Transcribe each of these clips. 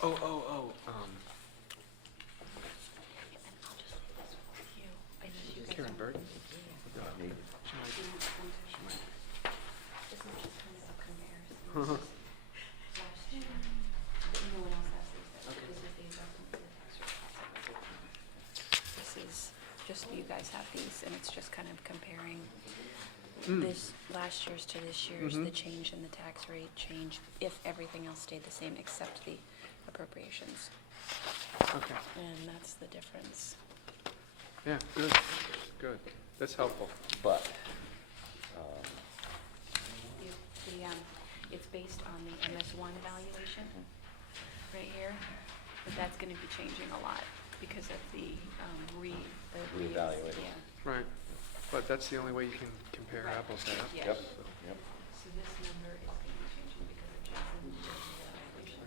Karen Bird? This is just, you guys have these, and it's just kind of comparing this last year's to this year's, the change in the tax rate change, if everything else stayed the same except the appropriations. Okay, And that's the difference. yeah, good. That's helpful. But, It's based on the MS1 valuation right here, but that's gonna be changing a lot because of the Reevaluating. Yeah. Right, but that's the only way you can compare Right. apples to apples. Yeah. yep, so. yep. So this number is gonna be changing because of Jason's valuation.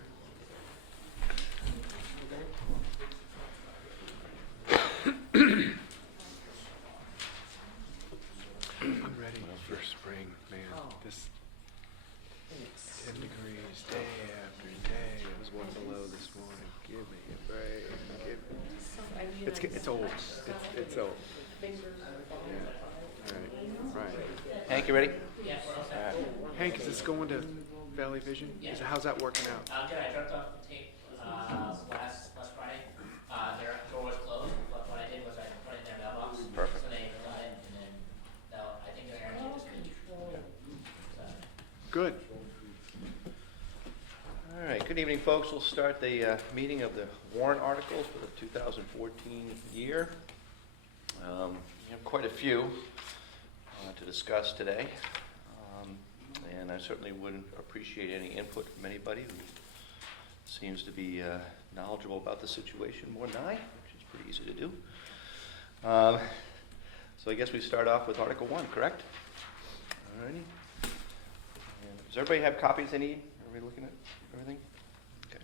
I'm ready for spring, man. This 10 degrees day after day. It was 1 below this morning. Give me a break. It's old. It's old. Yeah. Right. Hank, you ready? Yes. Hank, is this going to Valley Vision? How's that working out? Good, I dropped off the tape, last Friday. Their door was closed, but what I did was I put it in their mailbox. Perfect. So they got it, and then, I think their energy was good. So, Good. All right, good evening, folks. We'll start the meeting of the warrant articles for the 2014 year. We have quite a few to discuss today, and I certainly would appreciate any input from anybody who seems to be knowledgeable about the situation more than I, which is pretty easy to do. So I guess we start off with Article 1, correct? All righty. Does everybody have copies they need? Are we looking at everything? Okay.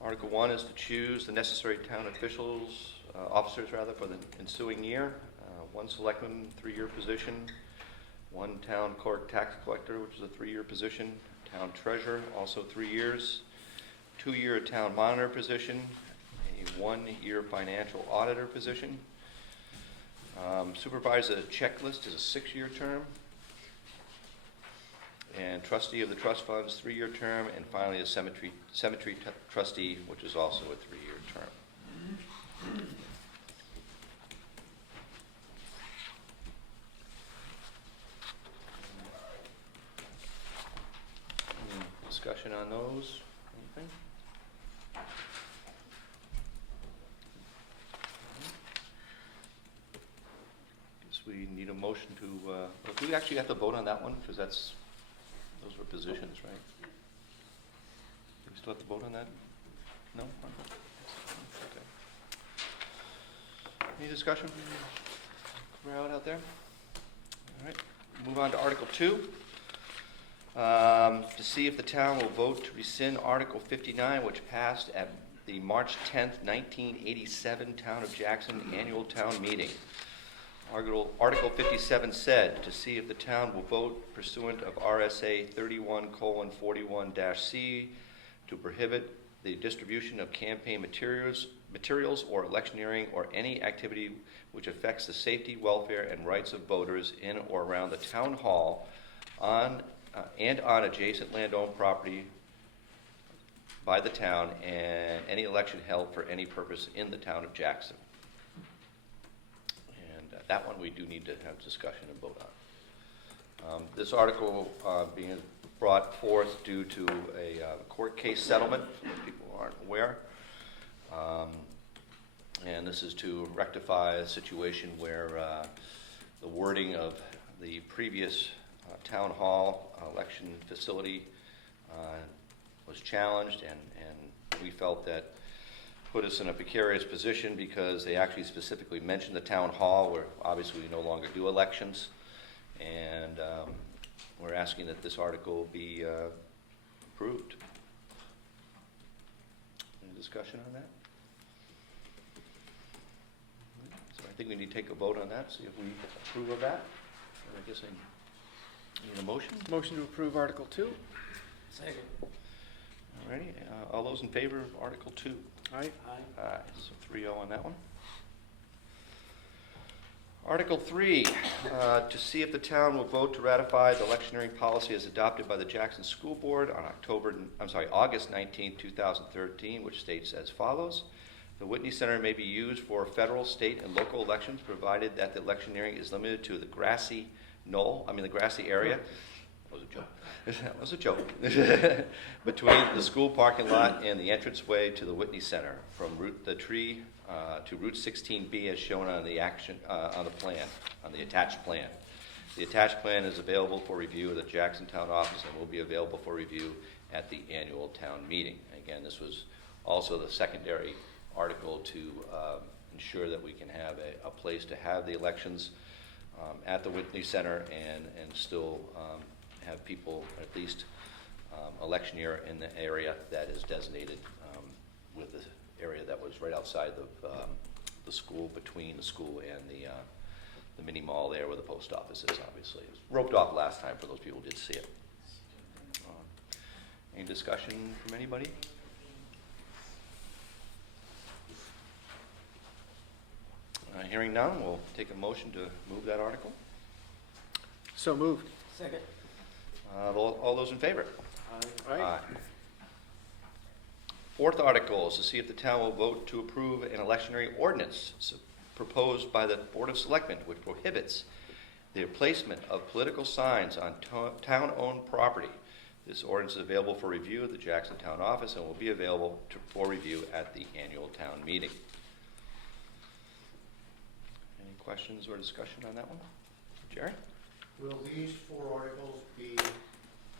Article 1 is to choose the necessary town officers for the ensuing year. 1 selectman, 3-year position. 1 town clerk tax collector, which is a 3-year position. Town treasurer, also 3 years. 2-year town monitor position. A 1-year financial auditor position. Supervisor checklist is a 6-year term. And trustee of the trust funds, 3-year term, and finally a cemetery trustee, which is also a 3-year term. Any discussion on those? Anything? Guess we need a motion to. Do we actually have to vote on that one? Because those were positions, right? Do we still have to vote on that? No? Okay. Any discussion? Crowd out there? All right. Move on to Article 2. To see if the town will vote to rescind Article 59, which passed at the March 10th, 1987 Town of Jackson Annual Town Meeting. Article 57 said, to see if the town will vote pursuant of RSA 31:41-C to prohibit the distribution of campaign materials or electioneering or any activity which affects the safety, welfare, and rights of voters in or around the town hall on adjacent land-owned property by the town and any election held for any purpose in the town of Jackson. That one we do need to have discussion and vote on. This article being brought forth due to a court case settlement, for those people who aren't aware. And this is to rectify a situation where the wording of the previous town hall election facility was challenged, and we felt that put us in a precarious position because they actually specifically mentioned the town hall, where obviously we no longer do elections, and we're asking that this article be approved. Any discussion on that? So I think we need to take a vote on that, see if we approve of that. I guess I need a motion. Motion to approve Article 2. Second. All Alrighty, all those in favor of Article 2? Aye. Aye, so 3-0 on that one. Article 3, to see if the town will vote to ratify the electioneering policy as adopted by the Jackson School Board on August 19, 2013, which states as follows. The Whitney Center may be used for federal, state, and local elections, provided that the electioneering is limited to the grassy area. That was a joke. Between the school parking lot and the entranceway to the Whitney Center, from the tree to Route 16B, as shown on the attached plan. The attached plan is available for review at the Jackson Town Office and will be available for review at the annual town meeting. Again, this was also the secondary article to ensure that we can have a place to have the elections at the Whitney Center and still have people at least electioneer in the area that is designated with the area that was right outside the school, between the school and the mini mall there where the post office is, obviously. It was roped off last time for those people who did see it. Any discussion from anybody? Hearing none, we'll take a motion to move that article. So moved. Second. All those in favor? Aye. Fourth article is to see if the town will vote to approve an electioneering ordinance proposed by the Board of Selectmen, which prohibits the placement of political signs on town-owned property. This ordinance is available for review at the Jackson Town Office and will be available for review at the annual town meeting. Any questions or discussion on that one? Jerry? Will these 4 articles be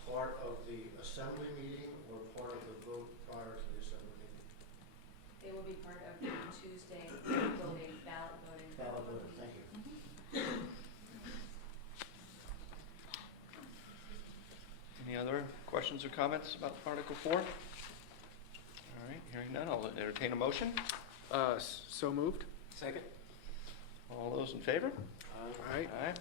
part of the assembly meeting or part of the vote prior to the assembly meeting? They will be part of the Tuesday voting, ballot voting. Ballot voting, thank you. Any other questions or comments about Article 4? All right, hearing none, I'll entertain a motion. So moved. Second. All those in favor? Aye. Aye.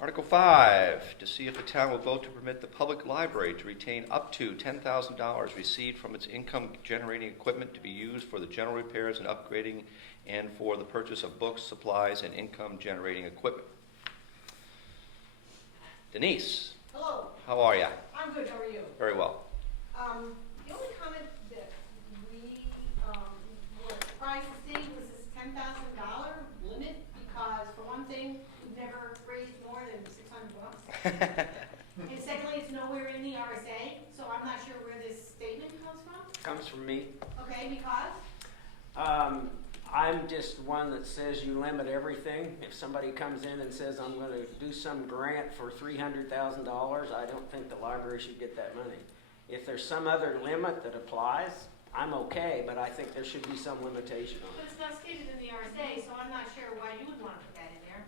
Article 5, to see if the town will vote to permit the public library to retain up to $10,000 received from its income-generating equipment to be used for the general repairs and upgrading and for the purchase of books, supplies, and income-generating equipment. Denise, Hello, how are you? I'm good, how are you? Very well. The only comment that we were surprised to see was this $10,000 limit, because for one thing, we've never raised more than $600. And secondly, it's nowhere in the RSA, so I'm not sure where this statement comes from. Comes from me. Okay, because? I'm just one that says you limit everything. If somebody comes in and says, I'm going to do some grant for $300,000, I don't think the library should get that money. If there's some other limit that applies, I'm okay, but I think there should be some limitation on But it. it's not stated in the RSA, so I'm not sure why you would want to put that in there.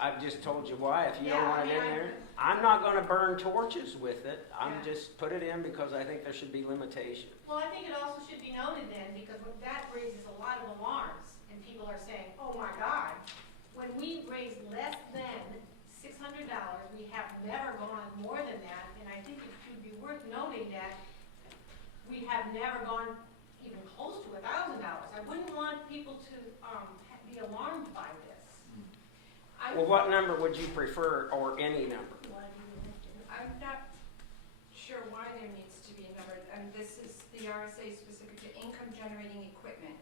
I've just told you why. If you Yeah, don't want I it in mean, there, I'm not going to burn torches with it. I'm just put it in because I think there should be limitation. Well, I think it also should be noted then, because that raises a lot of alarms, and people are saying, oh my God, when we raise less than $600, we have never gone more than that, and I think it should be worth noting that we have never gone even close to $1,000. I wouldn't want people to be alarmed by this. Well, what number would you prefer, or any number? I'm not sure why there needs to be a number, and this is the RSA specific to income generating equipment.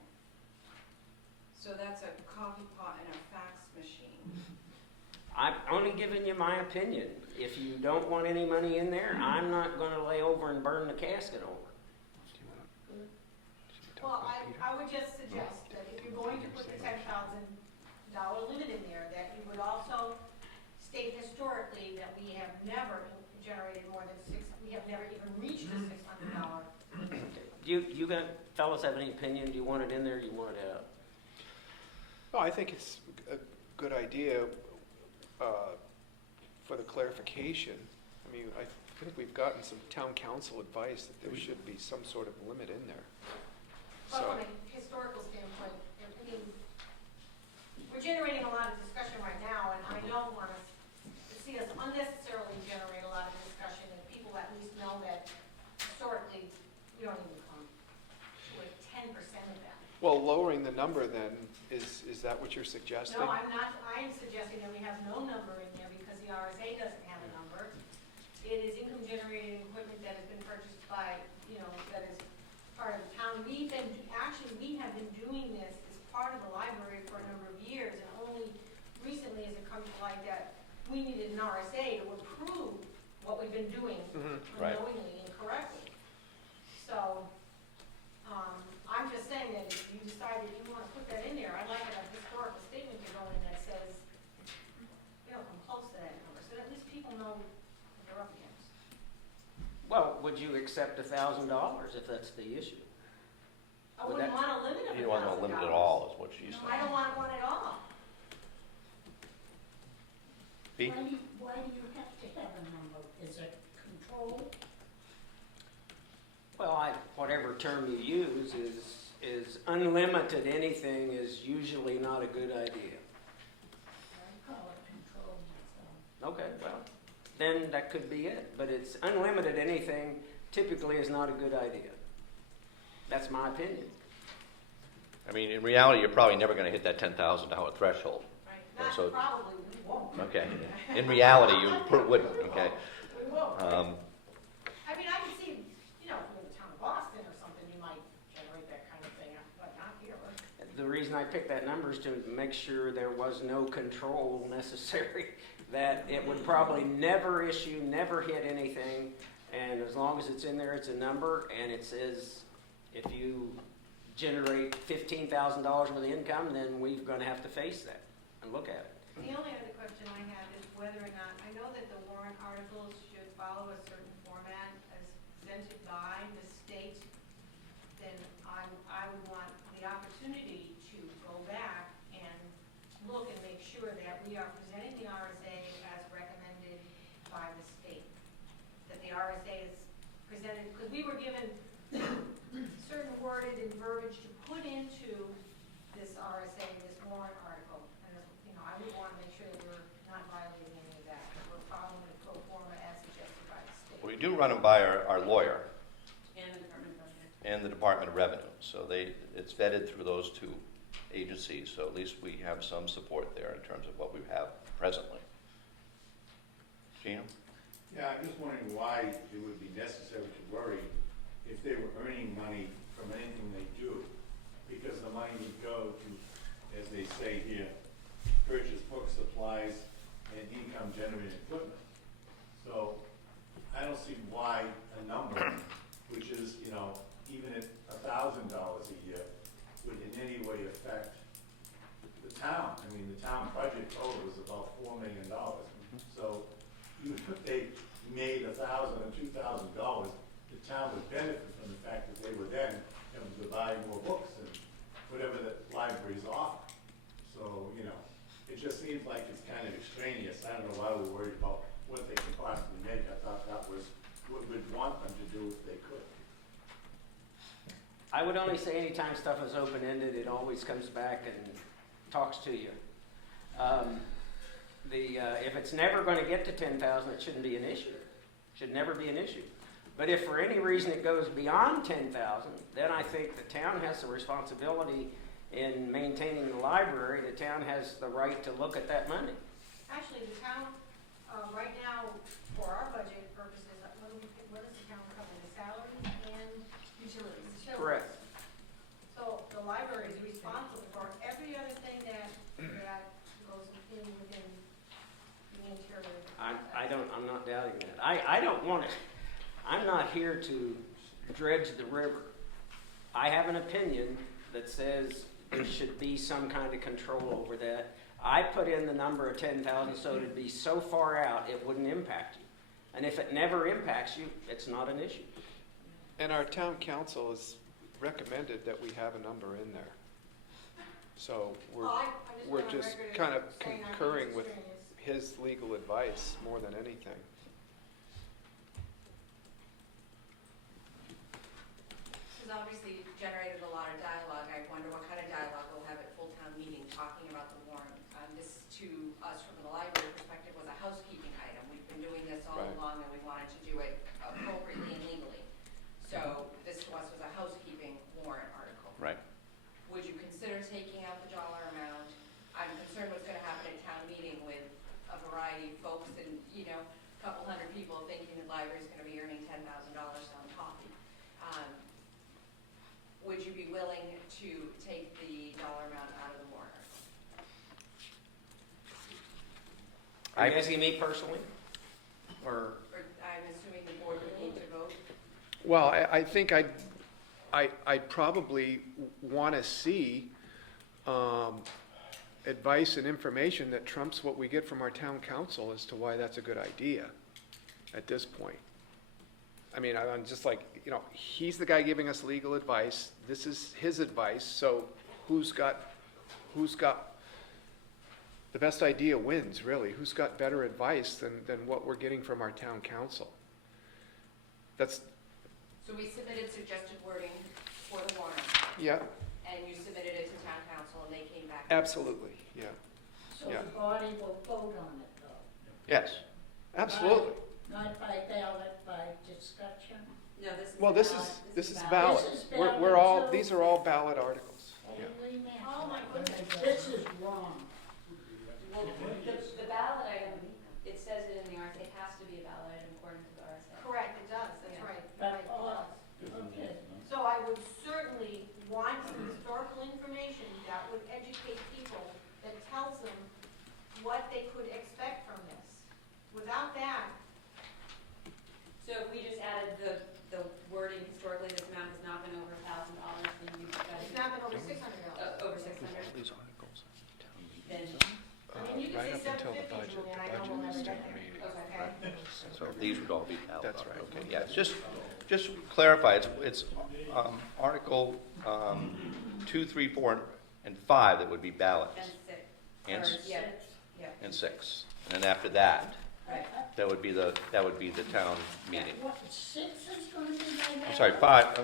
So that's a coffee pot and a fax machine. I'm only giving you my opinion. If you don't want any money in there, I'm not going to lay over and burn the casket over. Well, I would just suggest that if you're going to put the $10,000 limit in there, that you would also state historically that we have never generated more than we have never even reached the $600. You fellas have any opinion? Do you want it in there or do you want it out? No, I think it's a good idea for the clarification. I mean, I think we've gotten some town council advice that there should be some sort of limit in there. But So, from a historical standpoint, I mean, we're generating a lot of discussion right now, and I don't want to see us unnecessarily generate a lot of discussion, and people at least know that don't even come to a 10% of that. Well, lowering the number then, is that what you're suggesting? No, I'm not, I'm suggesting that we have no number in there because the RSA doesn't have a number. It is income generating equipment that has been purchased by, that is part of the town. We have been doing this as part of the library for a number of years, and only recently has it come to light that we needed an RSA to approve what we've been doing Right. unknowingly and incorrectly. So, I'm just saying that if you decide that you want to put that in there, I'd like a historical statement to go in that says, come close to that number, so that at least people know what they're up against. Well, would you accept $1,000 if that's the issue? I Would wouldn't that- want to limit it You don't want to limit it at all, is what she's saying. I don't want one at all. B? Why do you have to have a number? Is it control? Well, whatever term you use is unlimited anything is usually not a good idea. I call it control myself. Okay, well, then that could be it. But it's unlimited anything typically is not a good idea. That's my opinion. I mean, in reality, you're probably never going to hit that $10,000 threshold. Right, not So- probably, we won't. Okay. In reality, you wouldn't, okay? We won't. Um, I mean, I can see, if you're in the town of Boston or something, you might generate that kind of thing, but not here. The reason I picked that number is to make sure there was no control necessary, that it would probably never issue, never hit anything, and as long as it's in there, it's a number, and it says if you generate $15,000 worth of income, then we're going to have to face that and look at it. The only other question I have is whether or not, I know that the warrant articles should follow a certain format as presented by the state, then I would want the opportunity to go back and look and make sure that we are presenting the RSA as recommended by the state. That the RSA is presented, because we were given certain worded and verbiage to put into this RSA, this warrant article. And, I would want to make sure that we're not violating any of that. We're following the pro forma as suggested by the state. We do run them by our lawyer And the Department of Budget. and the Department of Revenue. So it's vetted through those two agencies. So at least we have some support there in terms of what we have presently. Gina? Yeah, I'm just wondering why it would be necessary to worry if they were earning money from anything they do, because the money would go to, as they say here, purchase books, supplies, and income-generating equipment. So I don't see why a number, which is, even at $1,000 a year, would in any way affect the town. I mean, the town budget total is about $4 million. So even if they made $1,000 or $2,000, the town would benefit from the fact that they were then able to buy more books and whatever the libraries offer. So, it just seems like it's kind of extraneous. I don't know why we're worried about what they can possibly make. I thought that was what we'd want them to do if they could. I would only say anytime stuff is open-ended, it always comes back and talks to you. If it's never going to get to 10,000, it shouldn't be an issue. Should never be an issue. But if for any reason it goes beyond 10,000, then I think the town has a responsibility in maintaining the library. The town has the right to look at that money. Actually, the town, right now, for our budget purposes, what does the town cover, the salaries and utilities? Correct. So the library is responsible for every other thing that goes within the interior. I'm not doubting that. I don't want to, I'm not here to dredge the river. I have an opinion that says there should be some kind of control over that. I put in the number of 10,000 so it'd be so far out it wouldn't impact you. And if it never impacts you, it's not an issue. And our town council has recommended that we have a number in there. So we're just kind of concurring with his legal advice more than anything. This has obviously generated a lot of dialogue. I wonder what kind of dialogue we'll have at full town meeting talking about the warrant. This, to us from the library perspective, was a housekeeping item. We've been doing this all Right. along, and we wanted to do it appropriately and legally. So this wasn't Are you asking me personally? Or, Or I'm assuming the board would need to vote. Well, I think I'd probably want to see advice and information that trumps what we get from our town council as to why that's a good idea at this point. I mean, I'm just like, he's the guy giving us legal advice. This is his advice, so who's got the best idea wins, really. Who's got better advice than what we're getting from our town council? That's, So we submitted suggested wording for the warrant, yeah, and you submitted it to town council, and they came back. absolutely, yeah. So Yeah. the body will vote on it though? Yes. Absolutely. Not by ballot, by discussion? No, this is. Well, the this is ballot. ballot. This is We're ballot, all, too. these are all ballot articles. Yeah. Holy man. Oh, my goodness. This is wrong. Well, the ballot item, it says it in the RSA, it has to be a ballot item according to the RSA. Correct, it does, that's Yeah. right. But, Right, it does. okay. So I would certainly want some historical information that would educate people, that tells them what they could expect from this. Without that, So if we just added the wording, historically, this amount has not been over $1,000, then you guys. it's not been over $600. Over 600, These articles. then, I mean, you can Right say up until the 750, budget. Julian, The I know budget we'll is never still get there. meeting. Okay. So these would all be ballot. That's right. Okay, yeah, it's just clarify, it's Article 2, 3, 4, and 5 that would be ballots, then 6. And Or, s- yeah, yeah, and 6. And then after that, right. that would be the town meeting. What, 6 is gonna be my I'm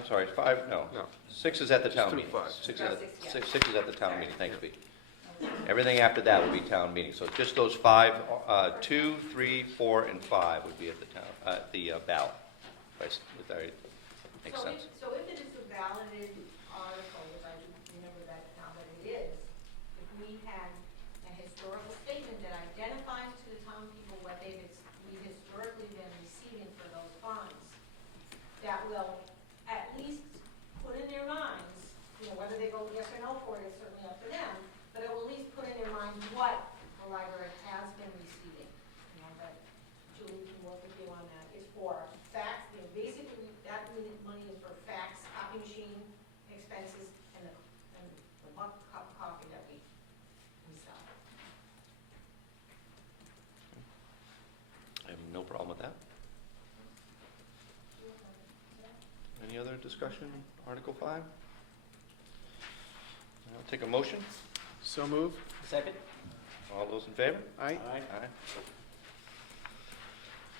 sorry, 5, no. No. 6 is at the town through meeting. 5. 6 Oh, is, six, yeah. 6 is at the town meeting, thanks, Pete. Everything after that would be town meeting, so just those 5, 2, 3, 4, and 5 would be at the town, the ballot. If that makes sense. So if it is a valid article, if I remember that now, but it is, if we had a historical statement that identifies to the town people what we've historically been receiving for those funds, that will at least put in their minds, whether they go yes or no for it is certainly up to them, but it will at least put in their minds what the library has been receiving. That Julie can work with you on that, is for fax, basically, that money is for fax, copy machine expenses, and the cup of coffee that we sell. I have no problem with that. Any other discussion, Article 5? I'll take a motion. So move. second? All those in favor? Aye. Aye.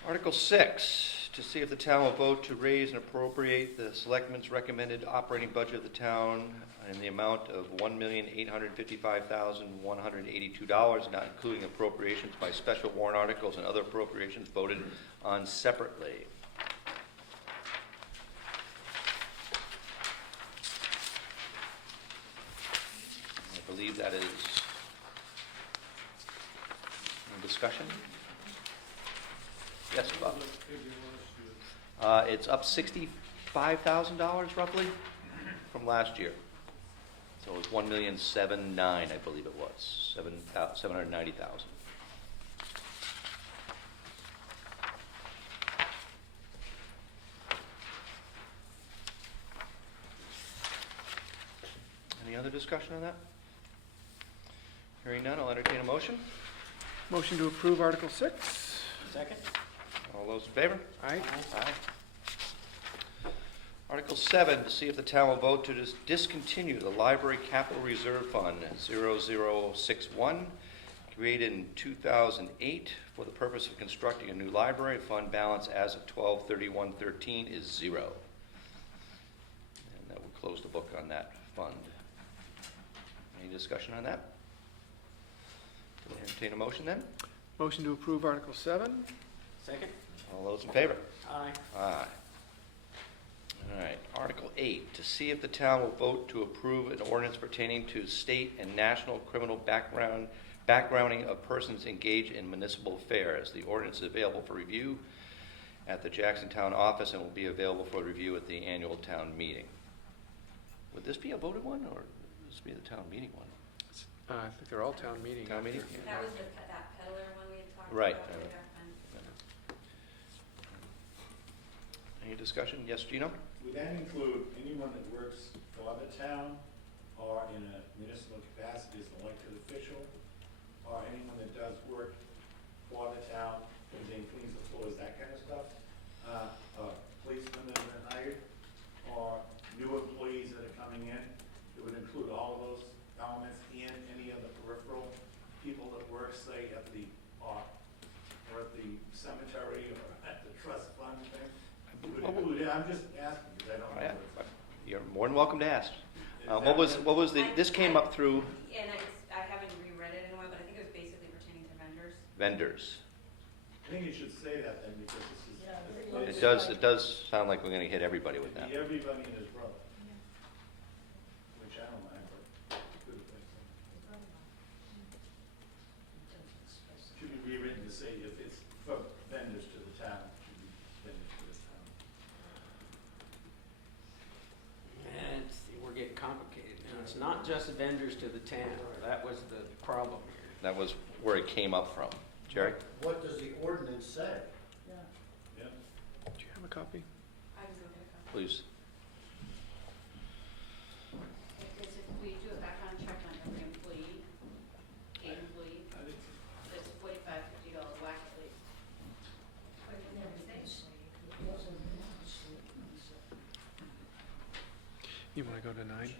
Article 6, to see if the town will vote to raise and appropriate the selectmen's recommended operating budget of the town in the amount of $1,855,182, not including appropriations by special warrant articles and other appropriations voted on separately. I believe that is in discussion. Yes, Bob? It's up $65,000 roughly from last year. So it was $1,709,000, I believe it was, 790,000. Any other discussion on that? Hearing none, I'll entertain a motion. Motion to approve Article 6. Second? All those in favor? Aye. Aye. Article 7, to see if the town will vote to discontinue the Library Capital Reserve Fund 0061, created in 2008 for the purpose of constructing a new library. Fund balance as of 12/31/13 is 0. And that will close the book on that fund. Any discussion on that? Will I entertain a motion then? Motion to approve Article 7. Second? All those in favor? Aye. Aye. All right, Article 8, to see if the town will vote to approve an ordinance pertaining to state and national criminal backgrounding of persons engaged in municipal affairs. The ordinance is available for review at the Jackson Town office and will be available for review at the annual town meeting. Would this be a voted one, or would this be the town meeting one? I think they're all town meeting. Town meeting? That was that peddler one we had talked Right. That would happen. Any discussion? Yes, Gino? Would that include anyone that works for the town or in a municipal capacity as an elected official? Or anyone that does work for the town, comes in, cleans the floors, that kind of stuff? Policemen that have been hired, or new employees that are coming in? It would include all of those elements and any of the peripheral people that work, say, at the, or at the cemetery or at the trust fund thing? It would include it. I'm just asking, because I don't know. what it's- You're more than welcome to ask. Is What that- was the, this came up through And I haven't reread it in a while, but I think it was basically pertaining to vendors. vendors. I think you should say that then, because this is. Yeah, It does sound like we're gonna hit everybody with that. Everybody and his brother. Which I don't mind, but good thing. Should be rewritten to say if it's for vendors to the town, it should be vendors to the town. And we're getting complicated now. It's not just vendors to the town. That was the problem here. That was where it came up from. Jerry? What does the ordinance say? Yeah. Yeah. Do you have a copy? I was looking at a Please. Is if we do a background check on every employee, paid employee, I think it's $45, $50 whack at least. You wanna go to 9 and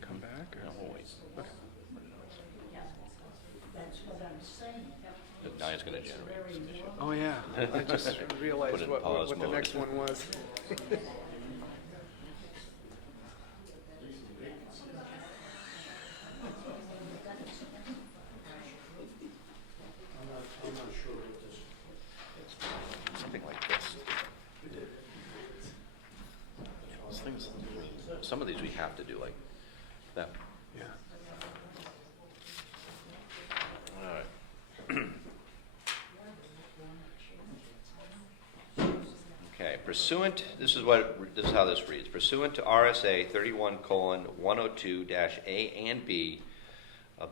come back, or? No, we'll wait. Okay. That's what I'm saying. Now it's gonna generate some issue. Oh, yeah, I just Put realized it in what pause the mode. next one was. I'm not sure what this. Something like this. Those things, some of these we have to do like that. Yeah. All right. Okay, pursuant, this is how this reads. Pursuant to RSA 31:102-A and B of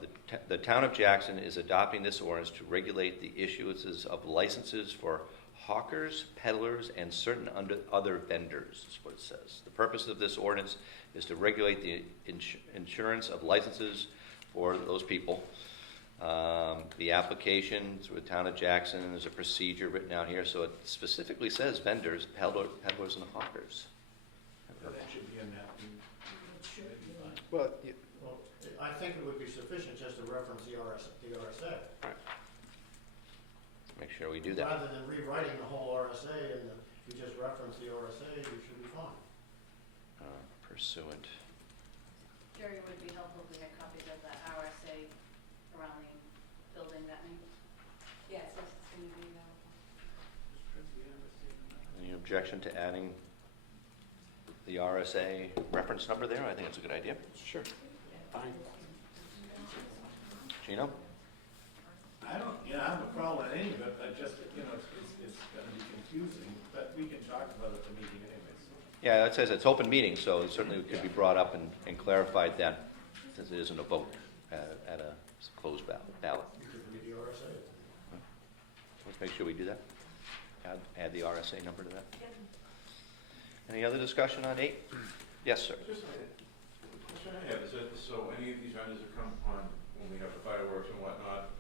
the town of Jackson is adopting this ordinance to regulate the issuances of licenses for hawkers, peddlers, and certain other vendors, is what it says. The purpose of this ordinance is to regulate the insurance of licenses for those people. The application through the town of Jackson, there's a procedure written out here, so it specifically says vendors, peddlers, and hawkers. that should be in that. Well, Well, I think it would be sufficient just to reference the RSA. Make sure we do that. Rather than rewriting the whole RSA and you just reference the RSA, you should be fine. Pursuant. Jerry, would it be helpful if we had copies of the RSA around the building that name? Yes, it's going to be available. Any objection to adding the RSA reference number there? I think it's a good idea. sure. Fine. Gino? I don't, I have a problem with any of it, but just, it's gonna be confusing, but we can talk about it at the meeting anyways. Yeah, it says it's open meeting, so it certainly could be brought up and clarified then, since it isn't a vote at a closed ballot. You could read the RSA. Let's make sure we do that. Add the RSA number to that. Any other discussion on 8? Yes, sir. Just a question I have, is that, so any of these vendors that come on, when we have the fireworks and whatnot,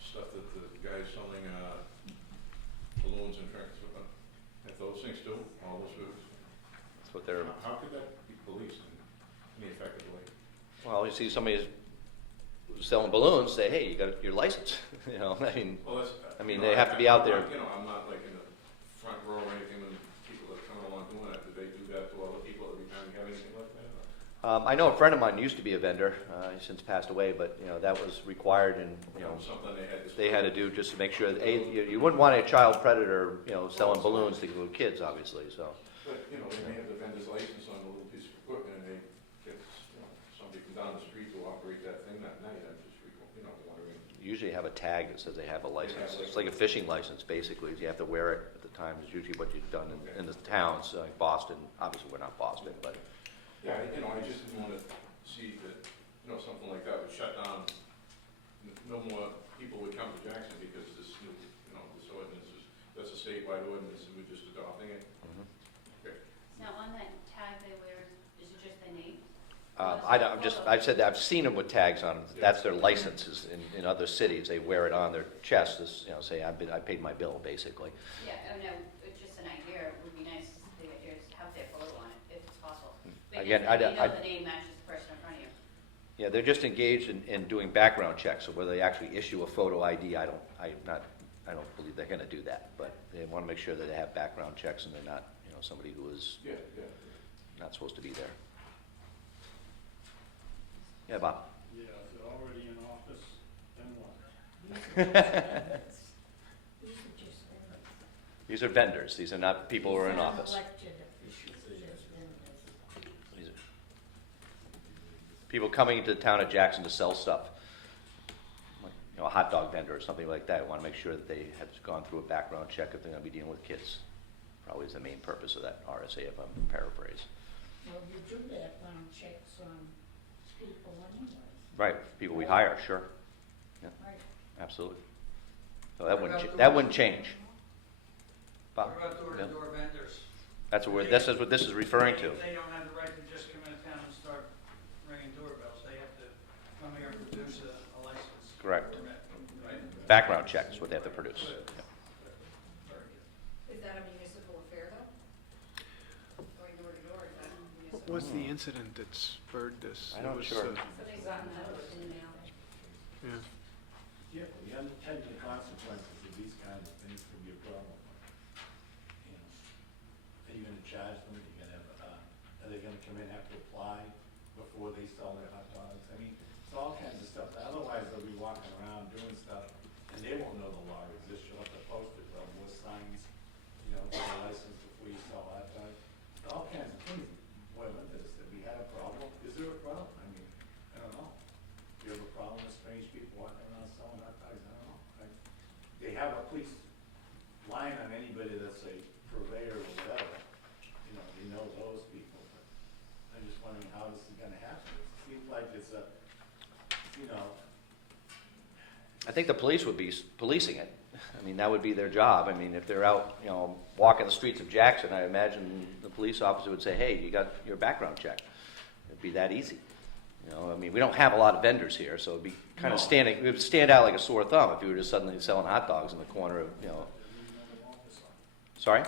stuff that the guy's selling, balloons and tracks, if those things do, all those foods, That's what they're, how could that be policed in any effective way? well, you see somebody selling balloons, say, hey, you got your license. You know, I mean, Well, that's. they have to be out there. I'm not like in the front row or anything when people that come along doing that, do they do that to other people every time we have anything like that? I know a friend of mine used to be a vendor, he's since passed away, but, that was required and, Something they had to do just to make sure that, you wouldn't want a child predator, selling balloons to little kids, obviously, so. But, they may have the vendor's license on a little piece of equipment and they get, somebody from down the street to operate that thing that night, I'm just, wondering. Usually have a tag that says they have a license. It's like a fishing license, basically. You have to wear it at the time. It's usually what you've done in the towns, like Boston. Obviously, we're not Boston, but Yeah, I just didn't want to see that, something like that would shut down. No more people would come to Jackson because this new statewide ordinance, and we're just adopting it? Mhm. Okay. Now, on that tag they wear, is it just the name? I've said that, I've seen them with tags on them. That's their licenses in other cities. They wear it on their chest, as, say, I paid my bill, basically. Yeah, oh no, it's just an idea, it would be nice to have their photo on it, if it's possible. Again, Because then I- you know the name matches the person in front of you. Yeah, they're just engaged in doing background checks, so whether they actually issue a photo ID, I don't believe they're gonna do that, but they wanna make sure that they have background checks and they're not, somebody who is Yeah. not supposed to be there. Yeah, Bob? Yeah, if they're already in office, then what? These are just vendors. These are vendors, these are not people who are in office. Elected officials, just vendors. These are people coming into the town of Jackson to sell stuff. Like, a hot dog vendor or something like that. I want to make sure that they have gone through a background check if they're going to be dealing with kids. Probably is the main purpose of that RSA, if I'm paraphrase. Well, you do background checks on people anyways. Right, people we hire, sure. Yeah, Right. absolutely. So that wouldn't change. Bob? What about Yeah. door-to-door vendors? That's what this is what this is referring to. They don't have the right to just come into town and start ringing doorbells. They have to come here and produce a license. Correct. Permit, right? Background check is what they have to produce. Yeah. Very good. Is that a municipal affair though? Going door to door, is that municipal? What's the incident that spurred this? I'm not It was, sure. Somebody's gotten that in the mail. Yeah. Yeah, the unintended consequences of these kinds of things can be a problem. Are you gonna charge them? Are they gonna come in and have to apply before they sell their hot dogs? I mean, it's all kinds of stuff. Otherwise, they'll be walking around doing stuff, and they won't know the law exists. You'll have to post it, they'll have more signs, get a license before you sell hot dogs. All kinds of things boil into this. Have we had a problem? Is there a problem? I mean, I don't know. Do you have a problem with strange people walking around selling hot dogs? I don't know. They have a police line on anybody that's a purveyor or whatever. They know those people, but I'm just wondering how this is gonna happen. It seems like it's I think the police would be policing it. I mean, that would be their job. I mean, if they're out, walking the streets of Jackson, I imagine the police officer would say, hey, you got your background check. It'd be that easy. I mean, we don't have a lot of vendors here, so it'd be kind of it would stand out like a sore thumb if you were just suddenly selling hot dogs in the corner of, Sorry? I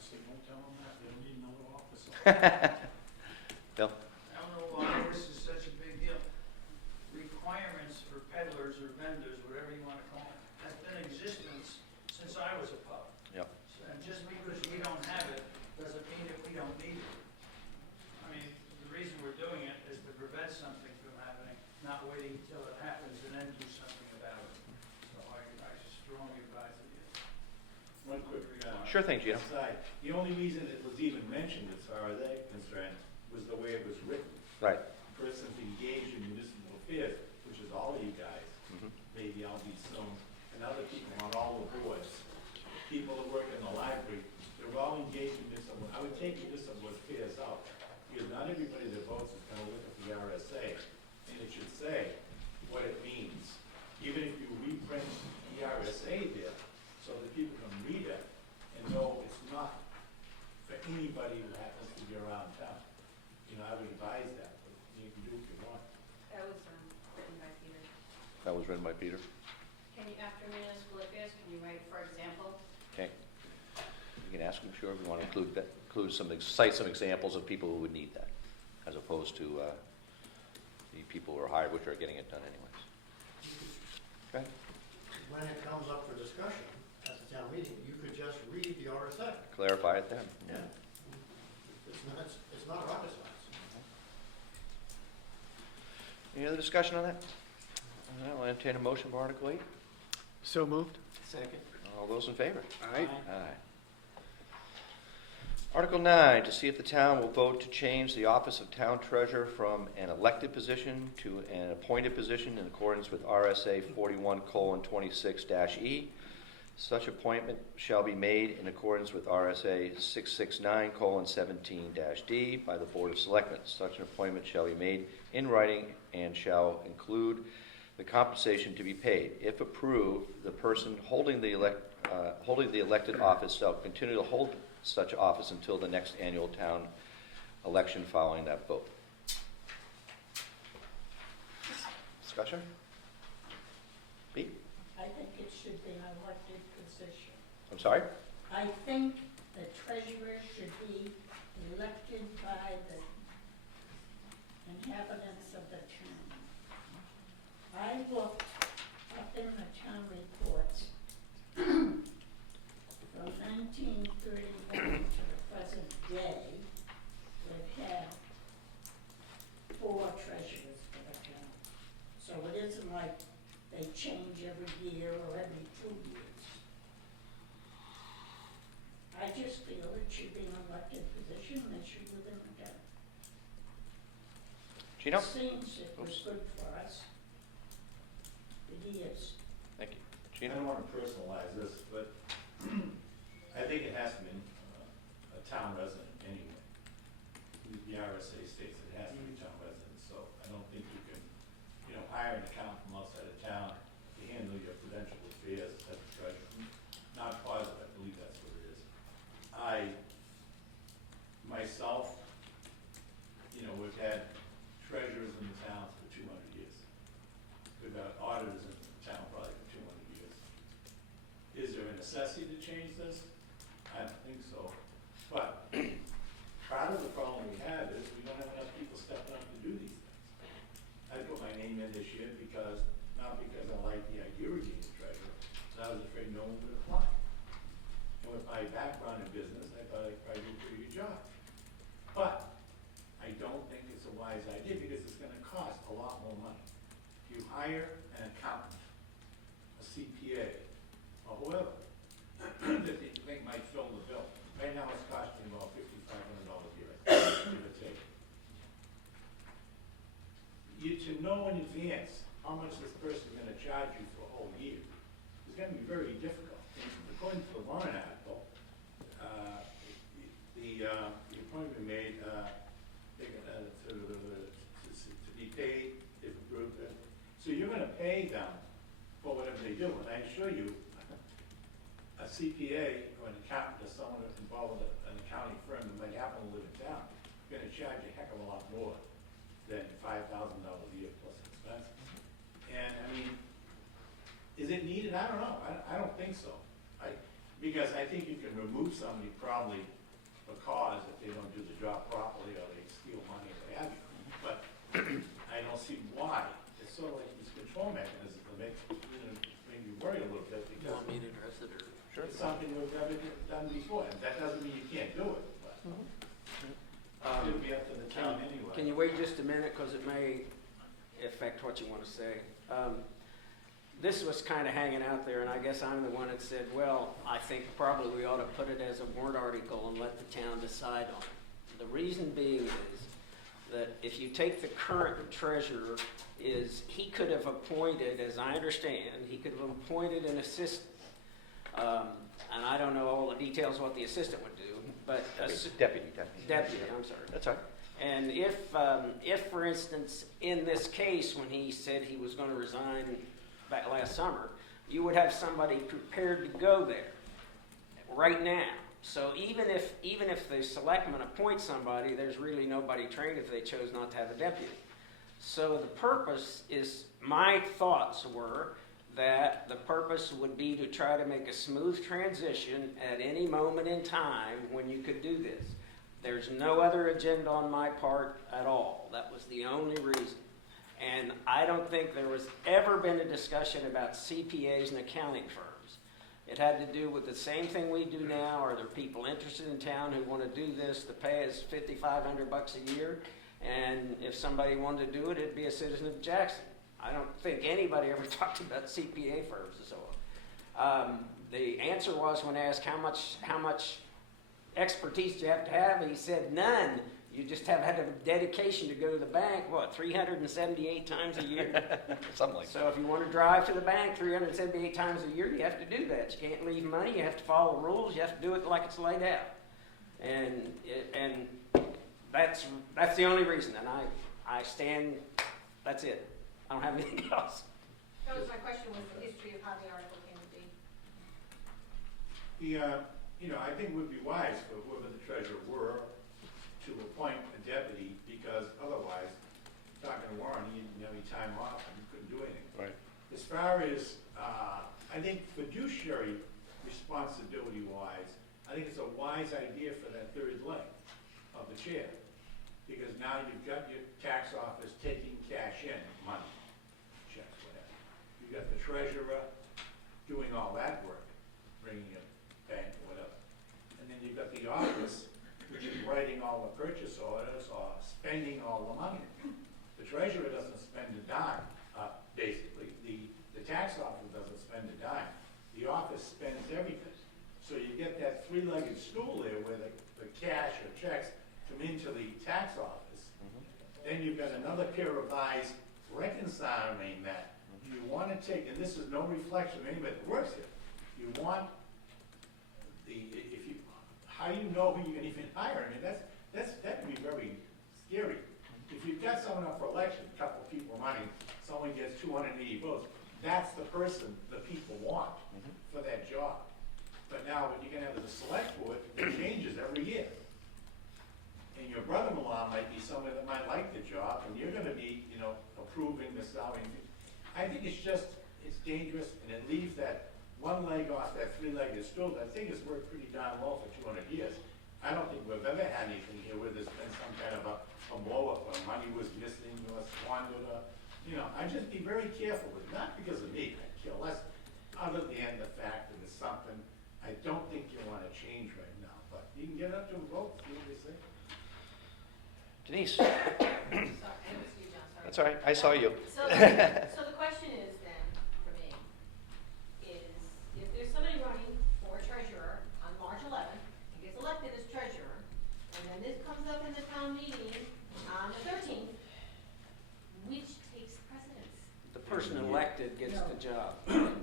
said, don't tell them that. They'll need another officer. Bill? I don't know why this is such a big deal. Requirements for peddlers or vendors, whatever you want to call them, has been in existence since I was a pup. Yep. And just because we don't have it, doesn't mean that we don't need it. I mean, the reason we're doing it is to prevent something from happening, not waiting until it happens and then do something about it. So I strongly advise it. One quick, Sure thing, Gino. aside. The only reason it was even mentioned, as far as I'm concerned, was the way it was written. Right. Persons engaged in municipal affairs, which is all of you guys, Mhm. maybe I'll be soon, and other people on all the boards, people that work in the library, they're all engaged in municipal. I would take municipal affairs out, because not everybody that votes is gonna look at the RSA, and it should say what it means. Even if you reprint the RSA there, so that people can read it and know it's not for anybody who happens to be around town. I would advise that, but you can do if you want. That was written by Peter. That was written by Peter. Can you, after municipal affairs, can you write, for example? Okay. You can ask them, sure, if you want to cite some examples of people who would need that, as opposed to the people who are hired, which are getting it done anyways. Okay. When it comes up for discussion at the town meeting, you could just read the RSA. Clarify it then. Yeah. It's not rocket science. Any other discussion on that? I'll entertain a motion for Article 8. So moved? Second. All those in favor? Aye. Aye. Article 9, to see if the town will vote to change the office of town treasurer from an elected position to an appointed position in accordance with RSA 41:26-E. Such appointment shall be made in accordance with RSA 669:17-D by the Board of Selectmen. Such an appointment shall be made in writing and shall include the compensation to be paid. If approved, the person holding the holding the elected office shall continue to hold such office until the next annual town election following that vote. Discussion? Pete? I think it should be an elected position. I'm sorry? I think the treasurer should be elected by the inhabitants of the town. I looked up in the town reports from 1931 to the present day. We've had 4 treasurers for the town. So it isn't like they change every year or every 2 years. I just feel it should be an elected position, they should live in the town. Gino? It seems it was good for us. It is. Thank you. I Gino? don't want to personalize this, but I think it has to be a town resident anyway. The RSA states it has to be a town resident, so I don't think you can, hire an accountant from outside of town to handle your prudential affairs as a treasurer. Not positive, I believe that's what it is. I, myself, we've had treasurers in the town for 200 years. We've got auditors in the town probably for 200 years. Is there a necessity to change this? I don't think so. But part of the problem we have is we don't have enough people stepping up to do these things. I put my name in this year not because I like the idea of being a treasurer, but I was afraid no one would apply. And with my background in business, I thought I'd probably do a pretty good job. But I don't think it's a wise idea because it's gonna cost a lot more money. If you hire an accountant, a CPA, or whoever, that you think might fill the bill, right now it's costing about $5,500 a year, give or take. You to know in advance how much this person's gonna charge you for a whole year is gonna be very difficult. And according to the warrant article, the appointment made, to be paid if approved. So you're gonna pay them for whatever they do, and I assure you, a CPA or an accountant or someone that's involved with an accounting firm that might happen to live in town, is gonna charge a heck of a lot more than $5,000 a year plus expenses. And I mean, is it needed? I don't know. I don't think so. Because I think you can remove somebody probably because if they don't do the job properly or they steal money or what have you. But I don't see why. It's sort of like this control mechanism that makes you worry a little bit because to address it or? Sure. it's something we've never done before. And that doesn't mean you can't do it, but it'll be up to the town anyway. Can you wait just a minute, because it may affect what you want to say. This was kind of hanging out there, and I guess I'm the one that said, well, I think probably we ought to put it as a warrant article and let the town decide on it. The reason being is that if you take the current treasurer, he could have appointed, as I understand, he could have appointed an assistant. And I don't know all the details what the assistant would do, but Deputy. deputy, I'm sorry. That's all right. And if, for instance, in this case, when he said he was going to resign back last summer, you would have somebody prepared to go there right now. So even if the selectmen appoint somebody, there's really nobody trained if they chose not to have a deputy. So the purpose is, my thoughts were that the purpose would be to try to make a smooth transition at any moment in time when you could do this. There's no other agenda on my part at all. That was the only reason. And I don't think there was ever been a discussion about CPAs and accounting firms. It had to do with the same thing we do now. Are there people interested in town who want to do this? The pay is $5,500 a year. And if somebody wanted to do it, it'd be a citizen of Jackson. I don't think anybody ever talked about CPA firms and so on. The answer was when asked how much expertise do you have to have, he said none. You just have had a dedication to go to the bank, 378 times a year? Something like that. So if you want to drive to the bank 378 times a year, you have to do that. You can't leave money. You have to follow the rules. You have to do it like it's laid out. And that's the only reason. And I stand, that's it. I don't have anything else. That was my question, was the history of how the article came to be. I think it would be wise for whoever the treasurer were to appoint a deputy, because otherwise, talking to Warren, he didn't have any time off and he couldn't do anything. Right. As far as, I think fiduciary responsibility-wise, I think it's a wise idea for that third leg of the chair. Because now you've got your tax office taking cash in, money, checks, whatever. You've got the treasurer doing all that work, bringing it bank or whatever. And then you've got the office, which is writing all the purchase orders or spending all the money. The treasurer doesn't spend a dime, basically. The tax office doesn't spend a dime. The office spends everything. So you get that three-legged stool there where the cash or checks come into the tax office. Then you've got another pair of eyes reconciling that. You want to take, and this is no reflection of anybody that works here, you want how do you know who you can even hire? I mean, that can be very scary. If you've got someone up for election, a couple of people running, someone gets 280 votes, that's the person the people want for that job. But now what you're gonna have is a select board that changes every year. And your brother-in-law might be someone that might like the job, and you're gonna be, approving the salary. I think it's dangerous, and it leaves that one leg off that three-legged stool. That thing has worked pretty darn well for 200 years. I don't think we've ever had anything here where there's been some kind of a blow-up, or money was missing, or squandered, or, I'd just be very careful with it, not because of me, I care less, other than the fact that it's something I don't think you want to change right now, but you can get up to a vote, see what they say. Denise? Sorry, I was you, John, sorry. That's all right, I saw you. So the question is then, for me, is if there's somebody running for treasurer on March 11th, he gets elected as treasurer, and then this comes up in the town meeting on the 13th, which takes precedence? The person elected gets the job.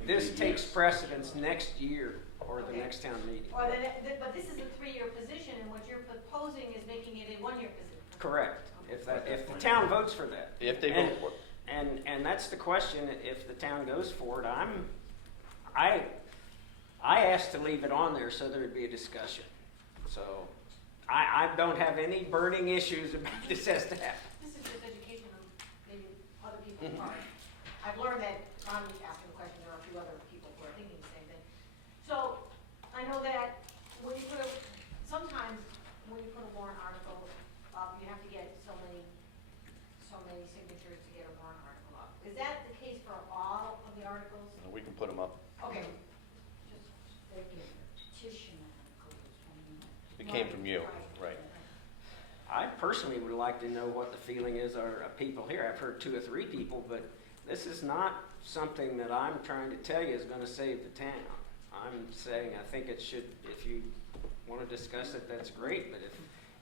This takes precedence next year or the next town meeting. Or but this is a 3-year position, and what you're proposing is making it a 1-year position. Correct. If the town votes for that. If they vote for it. And that's the question, if the town goes for it, I asked to leave it on there so there'd be a discussion. So, I don't have any burning issues about this as to happen. This is just education on maybe other people's part. I've learned that I'm asking the question, there are a few other people who are thinking the same thing. So, I know that sometimes when you put a warrant article up, you have to get so many signatures to get a warrant article up. Is that the case for all of the articles? We can put them up. Okay. It came from you, right? I personally would like to know what the feeling is of people here. I've heard 2 or 3 people, but this is not something that I'm trying to tell you is going to save the town. I'm saying I think it should, if you want to discuss it, that's great, but